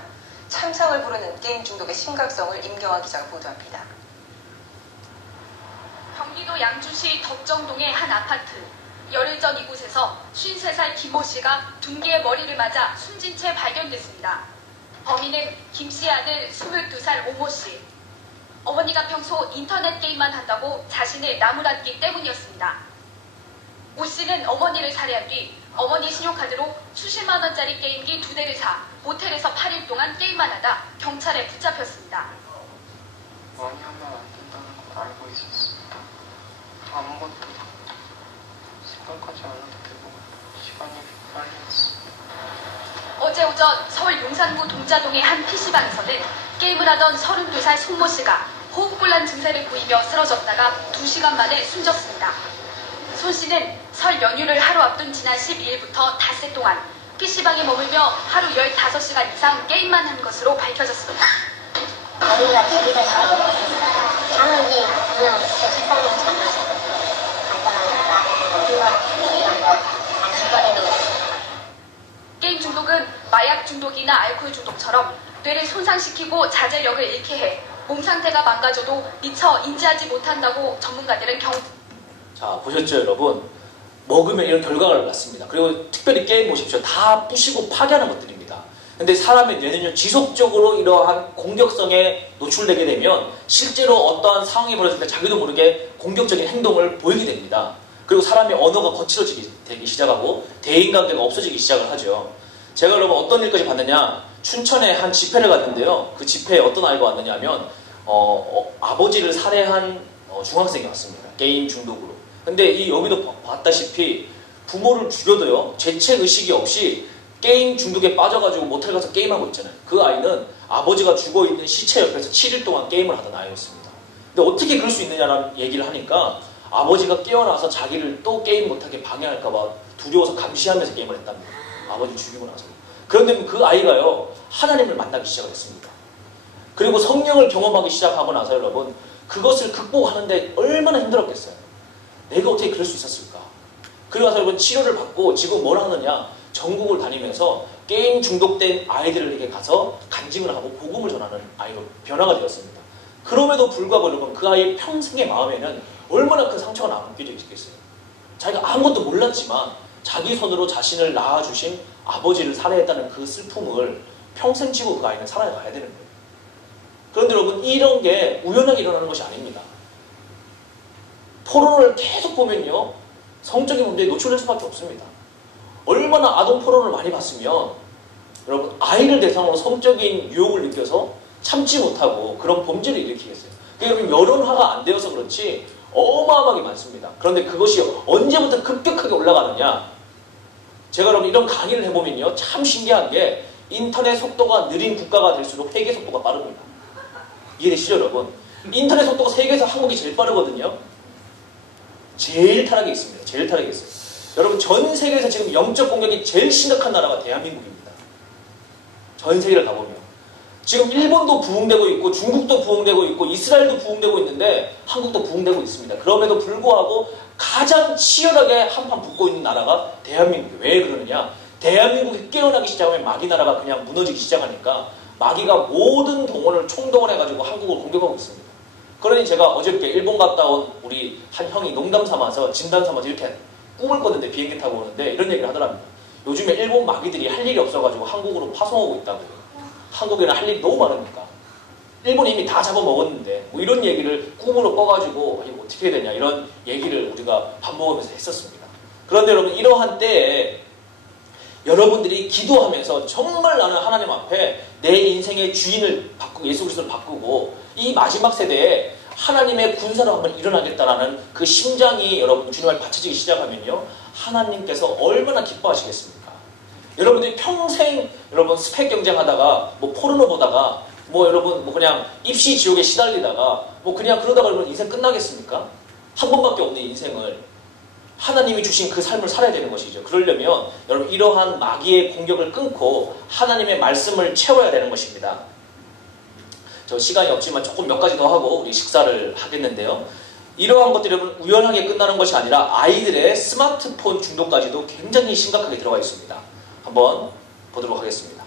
참상을 부르는 게임 중독의 심각성을 임경화 기자가 보도합니다. 경기도 양주시 덕정동의 한 아파트. 열흘 전 이곳에서 53살 김모 씨가 둔기에 머리를 맞아 숨진 채 발견됐습니다. 범인은 김 씨의 아들 22살 오모 씨. 어머니가 평소 인터넷 게임만 한다고 자신을 나무랐기 때문이었습니다. 오 씨는 어머니를 살해한 뒤 어머니 신용카드로 수십만 원짜리 게임기 2대를 사 모텔에서 8일 동안 게임만 하다 경찰에 붙잡혔습니다. 많이 하면 안 된다는 걸 알고 있었어. 아무것도 생각하지 않아도 되고 시간이 빨리 갔어. 어제 오전 서울 용산구 동자동의 한 PC방에서는 게임을 하던 32살 손모 씨가 호흡곤란 증세를 보이며 쓰러졌다가 2시간 만에 숨졌습니다. 손 씨는 설 연휴를 하루 앞둔 지난 12일부터 닷새 동안 PC방에 머물며 하루 15시간 이상 게임만 한 것으로 밝혀졌습니다. 어머니가 TV를 자는 게 그냥 식당에서 잠들었어요. 게임 중독은 마약 중독이나 알코올 중독처럼 뇌를 손상시키고 자제력을 잃게 해 몸 상태가 망가져도 미처 인지하지 못한다고 전문가들은 자, 보셨죠 여러분? 먹으면 이런 결과를 낳습니다. 그리고 특별히 게임 보십시오. 다 부시고 파괴하는 것들입니다. 근데 사람의 뇌는요, 지속적으로 이러한 공격성에 노출되게 되면 실제로 어떠한 상황이 벌어질 때 자기도 모르게 공격적인 행동을 보이게 됩니다. 그리고 사람의 언어가 거칠어지기 시작하고 대인관계가 없어지기 시작을 하죠. 제가 여러분 어떤 일까지 봤느냐, 춘천에 한 집회를 갔는데요. 그 집회에 어떤 아이가 왔느냐 하면 아버지를 살해한 중학생이 왔습니다. 게임 중독으로. 근데 여기도 봤다시피 부모를 죽여도요, 죄책의식이 없이 게임 중독에 빠져가지고 모텔 가서 게임하고 있잖아요. 그 아이는 아버지가 죽어있는 시체 옆에서 7일 동안 게임을 하던 아이였습니다. 근데 어떻게 그럴 수 있느냐라는 얘기를 하니까 아버지가 깨어나서 자기를 또 게임 못하게 방해할까봐 두려워서 감시하면서 게임을 했답니다. 아버지 죽이고 나서. 그런데 그 아이가요, 하나님을 만나기 시작했습니다. 그리고 성령을 경험하기 시작하고 나서 여러분, 그것을 극복하는데 얼마나 힘들었겠어요. 내가 어떻게 그럴 수 있었을까? 그리고 나서 여러분 치료를 받고 지금 뭘 하느냐, 전국을 다니면서 게임 중독된 아이들에게 가서 간증을 하고 복음을 전하는 아이로 변화가 되었습니다. 그럼에도 불구하고 여러분, 그 아이의 평생의 마음에는 얼마나 큰 상처가 남겨져 있겠어요. 자기가 아무것도 몰랐지만 자기 손으로 자신을 낳아주신 아버지를 살해했다는 그 슬픔을 평생 지고 그 아이는 살아가야 되는 거예요. 그런데 여러분, 이런 게 우연하게 일어나는 것이 아닙니다. 포르노를 계속 보면요, 성적인 문제에 노출될 수밖에 없습니다. 얼마나 아동 포르노를 많이 봤으면 여러분, 아이를 대상으로 성적인 유혹을 느껴서 참지 못하고 그런 범죄를 일으키겠어요. 그러니까 여론화가 안 되어서 그렇지 어마어마하게 많습니다. 그런데 그것이 언제부터 급격하게 올라가느냐, 제가 여러분 이런 강의를 해보면요, 참 신기한 게 인터넷 속도가 느린 국가가 될수록 회계 속도가 빠릅니다. 이해되시죠 여러분? 인터넷 속도가 세계에서 한국이 제일 빠르거든요. 제일 타락에 있습니다. 제일 타락에 있어요. 여러분, 전 세계에서 지금 영적 공격이 제일 심각한 나라가 대한민국입니다. 전 세계를 가보면. 지금 일본도 부흥되고 있고 중국도 부흥되고 있고 이스라엘도 부흥되고 있는데 한국도 부흥되고 있습니다. 그럼에도 불구하고 가장 치열하게 한판 붙고 있는 나라가 대한민국이에요. 왜 그러느냐? 대한민국이 깨어나기 시작하면 마귀 나라가 그냥 무너지기 시작하니까 마귀가 모든 동원을 총동원해가지고 한국을 공격하고 있습니다. 그러니 제가 어저께 일본 갔다 온 우리 한 형이 농담 삼아서 진담 삼아서 이렇게 꿈을 꿨는데 비행기 타고 오는데 이런 얘기를 하더랍니다. 요즘에 일본 마귀들이 할 일이 없어가지고 한국으로 파송하고 있다고요. 한국에는 할 일이 너무 많으니까. 일본이 이미 다 잡아먹었는데 뭐 이런 얘기를 꿈으로 꿔가지고 이거 어떻게 해야 되냐 이런 얘기를 우리가 반복하면서 했었습니다. 그런데 여러분 이러한 때에 여러분들이 기도하면서 정말 나는 하나님 앞에 내 인생의 주인을 바꾸고 예수 그리스도를 바꾸고 이 마지막 세대에 하나님의 군사로 한번 일어나겠다라는 그 심장이 여러분 주님 앞에 받쳐지기 시작하면요 하나님께서 얼마나 기뻐하시겠습니까? 여러분들이 평생 여러분 스펙 경쟁하다가 뭐 포르노 보다가 뭐 여러분 뭐 그냥 입시 지옥에 시달리다가 뭐 그냥 그러다가 여러분 인생 끝나겠습니까? 한 번밖에 없는 인생을 하나님이 주신 그 삶을 살아야 되는 것이죠. 그러려면 여러분 이러한 마귀의 공격을 끊고 하나님의 말씀을 채워야 되는 것입니다. 저 시간이 없지만 조금 몇 가지 더 하고 우리 식사를 하겠는데요. 이러한 것들이 여러분 우연하게 끝나는 것이 아니라 아이들의 스마트폰 중독까지도 굉장히 심각하게 들어가 있습니다. 한번 보도록 하겠습니다.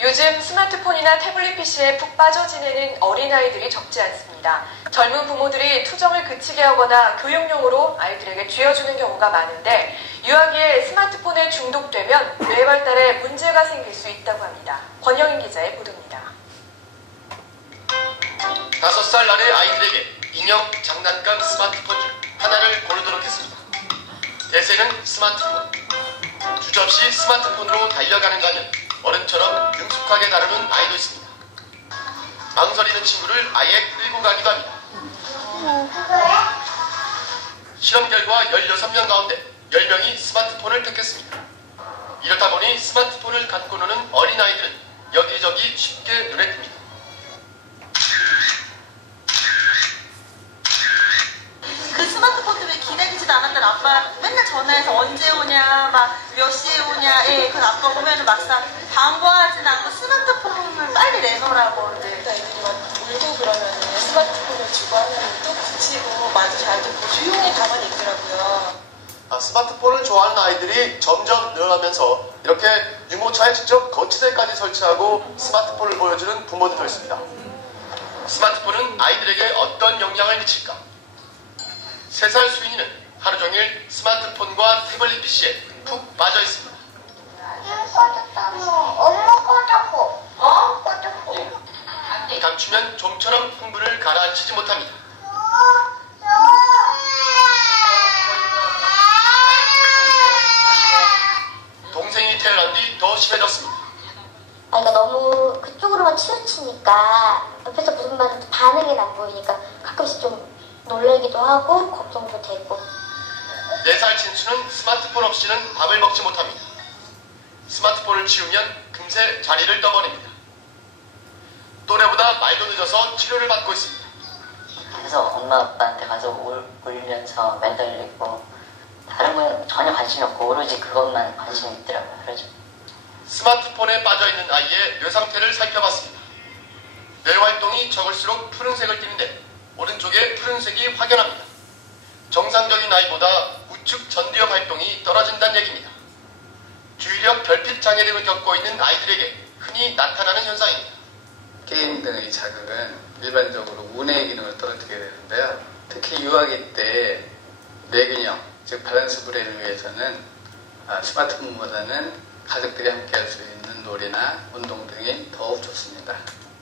요즘 스마트폰이나 태블릿 PC에 푹 빠져 지내는 어린아이들이 적지 않습니다. 젊은 부모들이 투정을 그치게 하거나 교육용으로 아이들에게 쥐어주는 경우가 많은데 유아기에 스마트폰에 중독되면 뇌 발달에 문제가 생길 수 있다고 합니다. 권영인 기자의 보도입니다. 5살 아래 아이들에게 인형, 장난감, 스마트폰 중 하나를 고르도록 했습니다. 대세는 스마트폰. 주저없이 스마트폰으로 달려가는가 하면 어른처럼 능숙하게 다루는 아이도 있습니다. 망설이는 친구를 아예 끌고 가기도 합니다. 실험 결과 16명 가운데 10명이 스마트폰을 택했습니다. 이렇다 보니 스마트폰을 갖고 노는 어린아이들은 여기저기 쉽게 눈에 띕니다. 그 스마트폰 때문에 기다리지도 않았던 아빠 맨날 전화해서 언제 오냐 막 몇 시에 오냐 그 아빠 보면은 막상 방과하진 않고 스마트폰을 빨리 내놓으라고 애들이 막 울고 그러면은 스마트폰을 주고 하면 또 붙이고 말도 잘 듣고 조용히 가만히 있더라고요. 스마트폰을 좋아하는 아이들이 점점 늘어나면서 이렇게 유모차에 직접 거치대까지 설치하고 스마트폰을 보여주는 부모들도 있습니다. 스마트폰은 아이들에게 어떤 영향을 미칠까? 3살 수인이는 하루 종일 스마트폰과 태블릿 PC에 푹 빠져 있습니다. 감추면 좀처럼 흥분을 가라앉히지 못합니다. 동생이 태어난 뒤 더 심해졌습니다. 그러니까 너무 그쪽으로만 치우치니까 옆에서 무슨 말인지 반응이 안 보이니까 가끔씩 좀 놀라기도 하고 걱정도 되고. 4살 친수는 스마트폰 없이는 밥을 먹지 못합니다. 스마트폰을 치우면 금세 자리를 떠버립니다. 또래보다 말도 늦어서 치료를 받고 있습니다. 그래서 엄마 아빠한테 가서 울면서 매달리고 다른 건 전혀 관심이 없고 오로지 그것만 관심이 있더라고요. 그러죠. 스마트폰에 빠져있는 아이의 뇌 상태를 살펴봤습니다. 뇌 활동이 적을수록 푸른색을 띠는데 오른쪽에 푸른색이 확연합니다. 정상적인 아이보다 우측 전두엽 활동이 떨어진다는 얘기입니다. 주의력 결핍 장애 등을 겪고 있는 아이들에게 흔히 나타나는 현상입니다. 게임 등의 자극은 일반적으로 우뇌 기능을 떨어뜨리게 되는데요. 특히 유아기 때 뇌균형, 즉 밸런스 브레인을 위해서는 스마트폰보다는 가족들이 함께 할 수 있는 놀이나 운동 등이 더욱 좋습니다.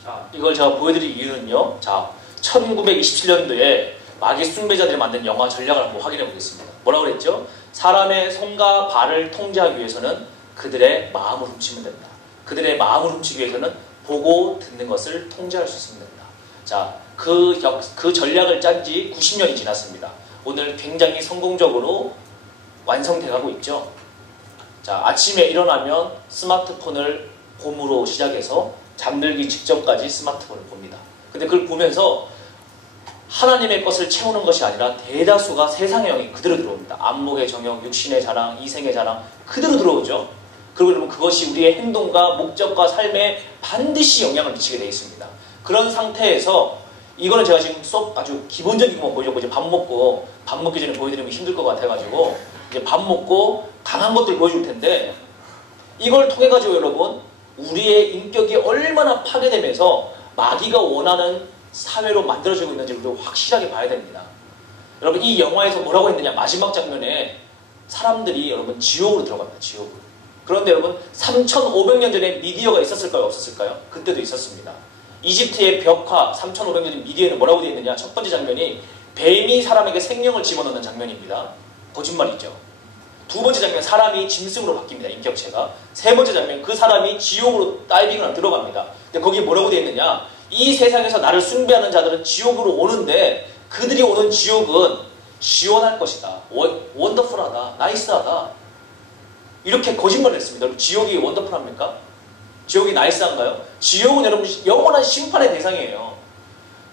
자, 이걸 제가 보여드릴 이유는요. 자, 1927년도에 마귀 숭배자들이 만든 영화 전략을 한번 확인해 보겠습니다. 뭐라고 그랬죠? 사람의 손과 발을 통제하기 위해서는 그들의 마음을 훔치면 된다. 그들의 마음을 훔치기 위해서는 보고 듣는 것을 통제할 수 있으면 된다. 자, 그 전략을 짠 지 90년이 지났습니다. 오늘 굉장히 성공적으로 완성돼가고 있죠. 자, 아침에 일어나면 스마트폰을 봄으로 시작해서 잠들기 직전까지 스마트폰을 봅니다. 근데 그걸 보면서 하나님의 것을 채우는 것이 아니라 대다수가 세상의 영이 그대로 들어옵니다. 안목의 정욕, 육신의 자랑, 이생의 자랑 그대로 들어오죠. 그리고 여러분 그것이 우리의 행동과 목적과 삶에 반드시 영향을 미치게 되어 있습니다. 그런 상태에서 이거는 제가 지금 아주 기본적인 것만 보여줬고 이제 밥 먹기 전에 보여드리면 힘들 것 같아가지고 이제 밥 먹고 강한 것들 보여줄 텐데 이걸 통해 가지고 여러분 우리의 인격이 얼마나 파괴되면서 마귀가 원하는 사회로 만들어지고 있는지를 우리가 확실하게 봐야 됩니다. 여러분 이 영화에서 뭐라고 했느냐 마지막 장면에 사람들이 여러분 지옥으로 들어갑니다. 지옥으로. 그런데 여러분 3,500년 전에 미디어가 있었을까요? 없었을까요? 그때도 있었습니다. 이집트의 벽화 3,500년 전 미디어에는 뭐라고 되어 있느냐 첫 번째 장면이 뱀이 사람에게 생명을 집어넣는 장면입니다. 거짓말이죠. 두 번째 장면 사람이 짐승으로 바뀝니다. 인격체가. 세 번째 장면 그 사람이 지옥으로 다이빙을 들어갑니다. 근데 거기에 뭐라고 되어 있느냐 이 세상에서 나를 숭배하는 자들은 지옥으로 오는데 그들이 오는 지옥은 시원할 것이다. 원더풀하다. 나이스하다. 이렇게 거짓말을 했습니다. 여러분 지옥이 원더풀합니까? 지옥이 나이스한가요? 지옥은 여러분 영원한 심판의 대상이에요.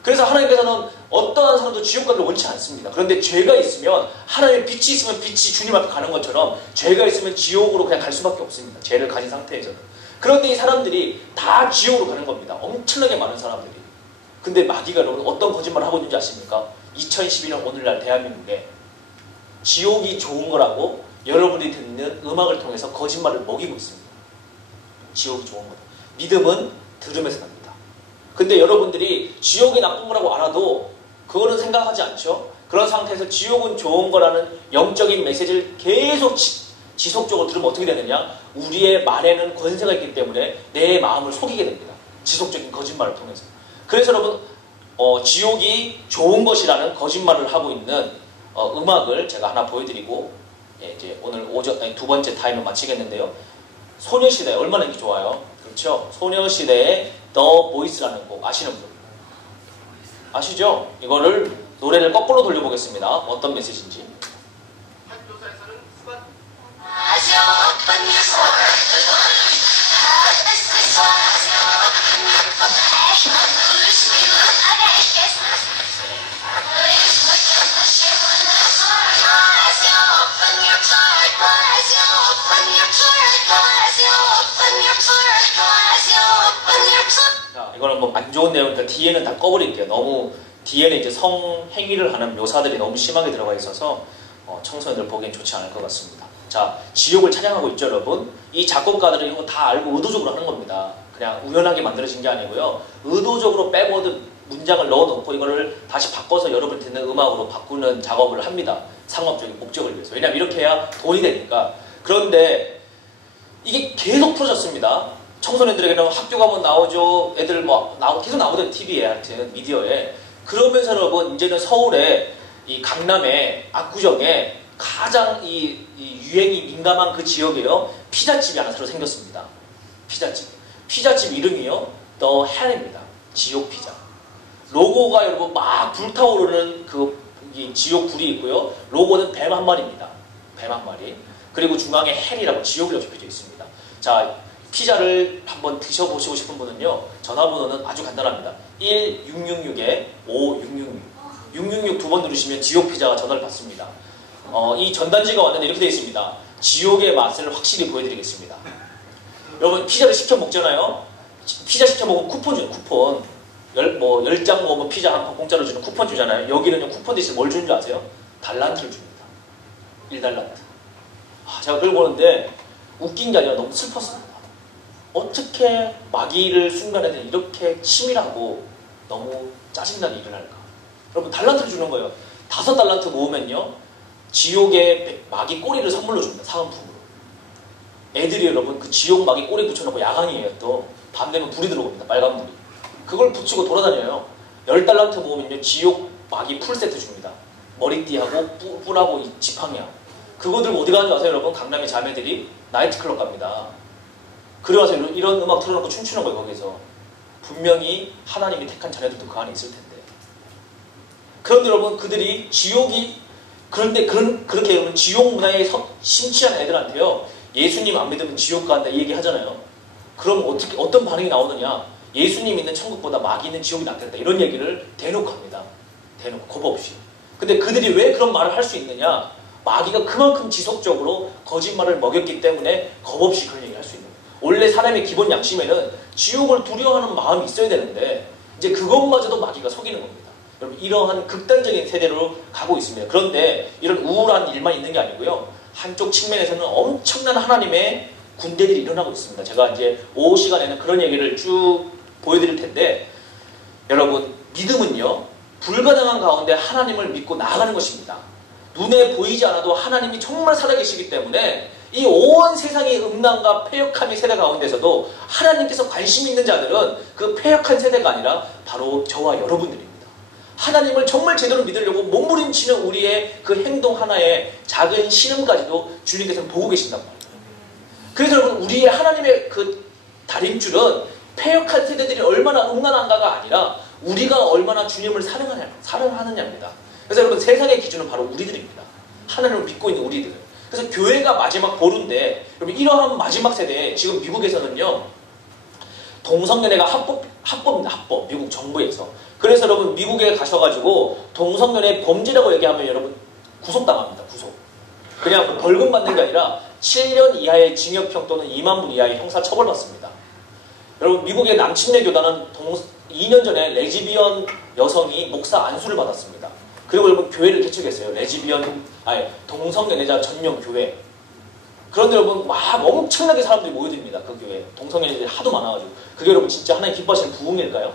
그래서 하나님께서는 어떠한 사람도 지옥 가기를 원치 않습니다. 그런데 죄가 있으면 하나님의 빛이 있으면 빛이 주님 앞에 가는 것처럼 죄가 있으면 지옥으로 그냥 갈 수밖에 없습니다. 죄를 가진 상태에서는. 그런데 이 사람들이 다 지옥으로 가는 겁니다. 엄청나게 많은 사람들이. 근데 마귀가 여러분 어떤 거짓말을 하고 있는지 아십니까? 2012년 오늘날 대한민국에 지옥이 좋은 거라고 여러분이 듣는 음악을 통해서 거짓말을 먹이고 있습니다. 지옥이 좋은 거다. 믿음은 들음에서 납니다. 근데 여러분들이 지옥이 나쁜 거라고 알아도 그거는 생각하지 않죠. 그런 상태에서 지옥은 좋은 거라는 영적인 메시지를 계속 지속적으로 들으면 어떻게 되느냐? 우리의 말에는 권세가 있기 때문에 내 마음을 속이게 됩니다. 지속적인 거짓말을 통해서. 그래서 여러분 지옥이 좋은 것이라는 거짓말을 하고 있는 음악을 제가 하나 보여드리고 이제 오늘 두 번째 타임을 마치겠는데요. 소녀시대 얼마나 인기 좋아요. 그렇죠? 소녀시대의 The Voice라는 곡 아시는 분? 아시죠? 이거를 노래를 거꾸로 돌려보겠습니다. 어떤 메시지인지. 자, 이거는 뭐 안 좋은 내용이니까 뒤에는 다 꺼버릴게요. 너무 뒤에는 이제 성행위를 하는 묘사들이 너무 심하게 들어가 있어서 청소년들 보기엔 좋지 않을 것 같습니다. 자, 지옥을 찬양하고 있죠, 여러분. 이 작곡가들은 이거 다 알고 의도적으로 하는 겁니다. 그냥 우연하게 만들어진 게 아니고요. 의도적으로 백워드 문장을 넣어놓고 이거를 다시 바꿔서 여러분이 듣는 음악으로 바꾸는 작업을 합니다. 상업적인 목적을 위해서. 왜냐하면 이렇게 해야 돈이 되니까. 그런데 이게 계속 풀어졌습니다. 청소년들에게는 학교 가면 나오죠. 애들 계속 나오던 TV에 하여튼 미디어에. 그러면서 여러분 이제는 서울에 이 강남에 압구정에 가장 이 유행이 민감한 그 지역에요. 피자집이 하나 새로 생겼습니다. 피자집 이름이요. The Hell입니다. 지옥 피자. 로고가 여러분 막 불타오르는 이 지옥 불이 있고요. 로고는 뱀 한 마리입니다. 뱀 한 마리. 그리고 중앙에 헬이라고 지옥이라고 적혀져 있습니다. 자, 피자를 한번 드셔보시고 싶은 분은요. 전화번호는 아주 간단합니다. 1666-5666 666 두 번 누르시면 지옥 피자가 전화를 받습니다. 이 전단지가 왔는데 이렇게 되어 있습니다. 지옥의 맛을 확실히 보여드리겠습니다. 여러분 피자를 시켜 먹잖아요. 피자 시켜 먹으면 쿠폰 줘요. 쿠폰. 10장 먹으면 피자 한 판 공짜로 주는 쿠폰 주잖아요. 여기는요 쿠폰 대신 뭘 주는 줄 아세요? 달란트를 줍니다. 1달란트. 제가 그걸 보는데 웃긴 게 아니라 너무 슬펐습니다. 어떻게 마귀를 순간에 이렇게 치밀하고 너무 짜증나게 일을 할까? 여러분 달란트를 주는 거예요. 5달란트 모으면요 지옥의 마귀 꼬리를 선물로 줍니다. 사은품으로. 애들이 여러분 그 지옥 마귀 꼬리 붙여놓고 야간이에요. 또 밤 되면 불이 들어옵니다. 빨간 불이. 그걸 붙이고 돌아다녀요. 10달란트 모으면요 지옥 마귀 풀세트 줍니다. 머리띠하고 뿔하고 지팡이하고. 그거 들고 어디 가는지 아세요 여러분? 강남의 자매들이 나이트클럽 갑니다. 그래와서 이런 음악 틀어놓고 춤추는 거예요. 거기서. 분명히 하나님이 택한 자녀들도 그 안에 있을 텐데. 그런데 여러분 그들이 그런데 그렇게 여러분 지옥 문화에 심취한 애들한테요 예수님 안 믿으면 지옥 간다 이 얘기 하잖아요. 그럼 어떤 반응이 나오느냐? 예수님 있는 천국보다 마귀 있는 지옥이 낫겠다 이런 얘기를 대놓고 합니다. 대놓고 겁 없이. 근데 그들이 왜 그런 말을 할 수 있느냐? 마귀가 그만큼 지속적으로 거짓말을 먹였기 때문에 겁 없이 그런 얘기를 할 수 있는 거예요. 원래 사람의 기본 양심에는 지옥을 두려워하는 마음이 있어야 되는데 이제 그것마저도 마귀가 속이는 겁니다. 여러분 이러한 극단적인 세대로 가고 있습니다. 그런데 이런 우울한 일만 있는 게 아니고요. 한쪽 측면에서는 엄청난 하나님의 군대들이 일어나고 있습니다. 제가 이제 오후 시간에는 그런 얘기를 쭉 보여드릴 텐데 여러분 믿음은요. 불가능한 가운데 하나님을 믿고 나아가는 것입니다. 눈에 보이지 않아도 하나님이 정말 살아계시기 때문에 이 온 세상의 음란과 패역함의 세대 가운데서도 하나님께서 관심 있는 자들은 그 패역한 세대가 아니라 바로 저와 여러분들입니다. 하나님을 정말 제대로 믿으려고 몸부림치는 우리의 그 행동 하나의 작은 신음까지도 주님께서는 보고 계신단 말이에요. 그래서 여러분 우리의 하나님의 그 다림줄은 패역한 세대들이 얼마나 음란한가가 아니라 우리가 얼마나 주님을 사랑하느냐입니다. 그래서 여러분 세상의 기준은 바로 우리들입니다. 하나님을 믿고 있는 우리들. 그래서 교회가 마지막 보루인데 여러분 이러한 마지막 세대에 지금 미국에서는요. 동성연애가 합법입니다. 합법. 미국 정부에서. 그래서 여러분 미국에 가셔가지고 동성연애 범죄라고 얘기하면 여러분 구속당합니다. 구속. 그냥 벌금 받는 게 아니라 7년 이하의 징역형 또는 2만 불 이하의 형사 처벌받습니다. 여러분 미국의 남침례 교단은 2년 전에 레즈비언 여성이 목사 안수를 받았습니다. 그리고 여러분 교회를 개척했어요. 동성연애자 전용 교회. 그런데 여러분 막 엄청나게 사람들이 모여듭니다. 그 교회. 동성연애자들이 하도 많아가지고. 그게 여러분 진짜 하나님 기뻐하시는 부흥일까요?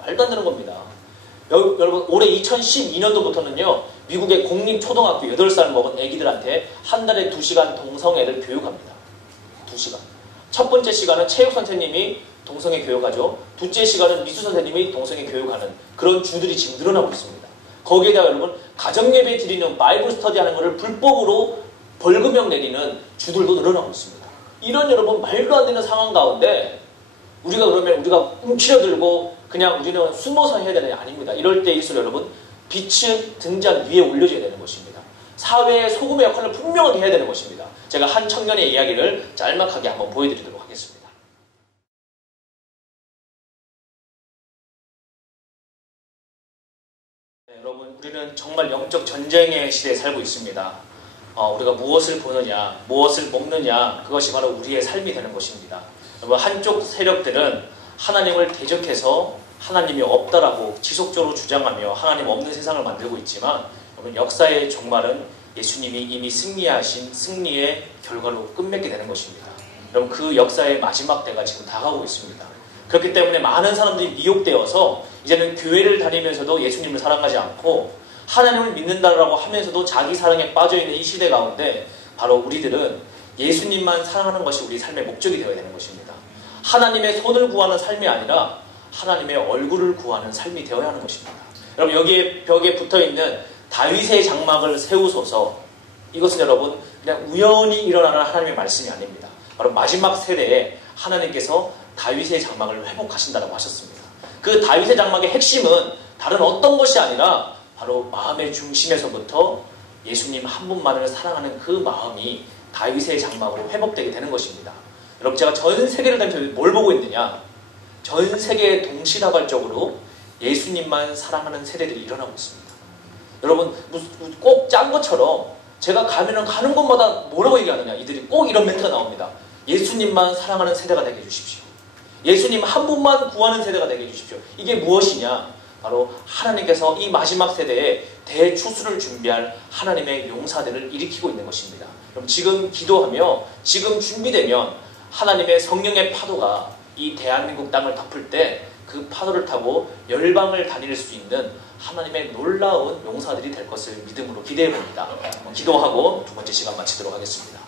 말도 안 되는 겁니다. 여러분 올해 2012년도부터는요. 미국의 공립초등학교 8살 먹은 애기들한테 한 달에 2시간 동성애를 교육합니다. 2시간. 첫 번째 시간은 체육 선생님이 동성애 교육하죠. 둘째 시간은 미술 선생님이 동성애 교육하는 그런 주들이 지금 늘어나고 있습니다. 거기에다가 여러분 가정예배 드리는 바이블 스터디 하는 것을 불법으로 벌금형 내리는 주들도 늘어나고 있습니다. 이런 여러분 말도 안 되는 상황 가운데 우리가 그러면 우리가 움츠려들고 그냥 우리는 숨어서 해야 되는 게 아닙니다. 이럴 때일수록 여러분 빛은 등잔 위에 올려줘야 되는 것입니다. 사회의 소금의 역할을 분명하게 해야 되는 것입니다. 제가 한 청년의 이야기를 짤막하게 한번 보여드리도록 하겠습니다. 여러분 우리는 정말 영적 전쟁의 시대에 살고 있습니다. 우리가 무엇을 보느냐 무엇을 먹느냐 그것이 바로 우리의 삶이 되는 것입니다. 여러분 한쪽 세력들은 하나님을 대적해서 하나님이 없다라고 지속적으로 주장하며 하나님 없는 세상을 만들고 있지만 여러분 역사의 종말은 예수님이 이미 승리하신 승리의 결과로 끝맺게 되는 것입니다. 여러분 그 역사의 마지막 때가 지금 다가오고 있습니다. 그렇기 때문에 많은 사람들이 미혹되어서 이제는 교회를 다니면서도 예수님을 사랑하지 않고 하나님을 믿는다라고 하면서도 자기 사랑에 빠져있는 이 시대 가운데 바로 우리들은 예수님만 사랑하는 것이 우리 삶의 목적이 되어야 되는 것입니다. 하나님의 손을 구하는 삶이 아니라 하나님의 얼굴을 구하는 삶이 되어야 하는 것입니다. 여러분 여기에 벽에 붙어있는 다윗의 장막을 세우소서 이것은 여러분 그냥 우연히 일어나는 하나님의 말씀이 아닙니다. 바로 마지막 세대에 하나님께서 다윗의 장막을 회복하신다고 하셨습니다. 그 다윗의 장막의 핵심은 다른 어떤 것이 아니라 바로 마음의 중심에서부터 예수님 한 분만을 사랑하는 그 마음이 다윗의 장막으로 회복되게 되는 것입니다. 여러분 제가 전 세계를 다니면서 뭘 보고 있느냐? 전 세계에 동시다발적으로 예수님만 사랑하는 세대들이 일어나고 있습니다. 여러분 꼭 짠 것처럼 제가 가면은 가는 곳마다 뭐라고 얘기하느냐? 이들이 꼭 이런 멘트가 나옵니다. 예수님만 사랑하는 세대가 되게 해주십시오. 예수님 한 분만 구하는 세대가 되게 해주십시오. 이게 무엇이냐? 바로 하나님께서 이 마지막 세대에 대추수를 준비할 하나님의 용사들을 일으키고 있는 것입니다. 그럼 지금 기도하며 지금 준비되면 하나님의 성령의 파도가 이 대한민국 땅을 덮을 때 그 파도를 타고 열방을 다닐 수 있는 하나님의 놀라운 용사들이 될 것을 믿음으로 기대해 봅니다. 기도하고 두 번째 시간 마치도록 하겠습니다.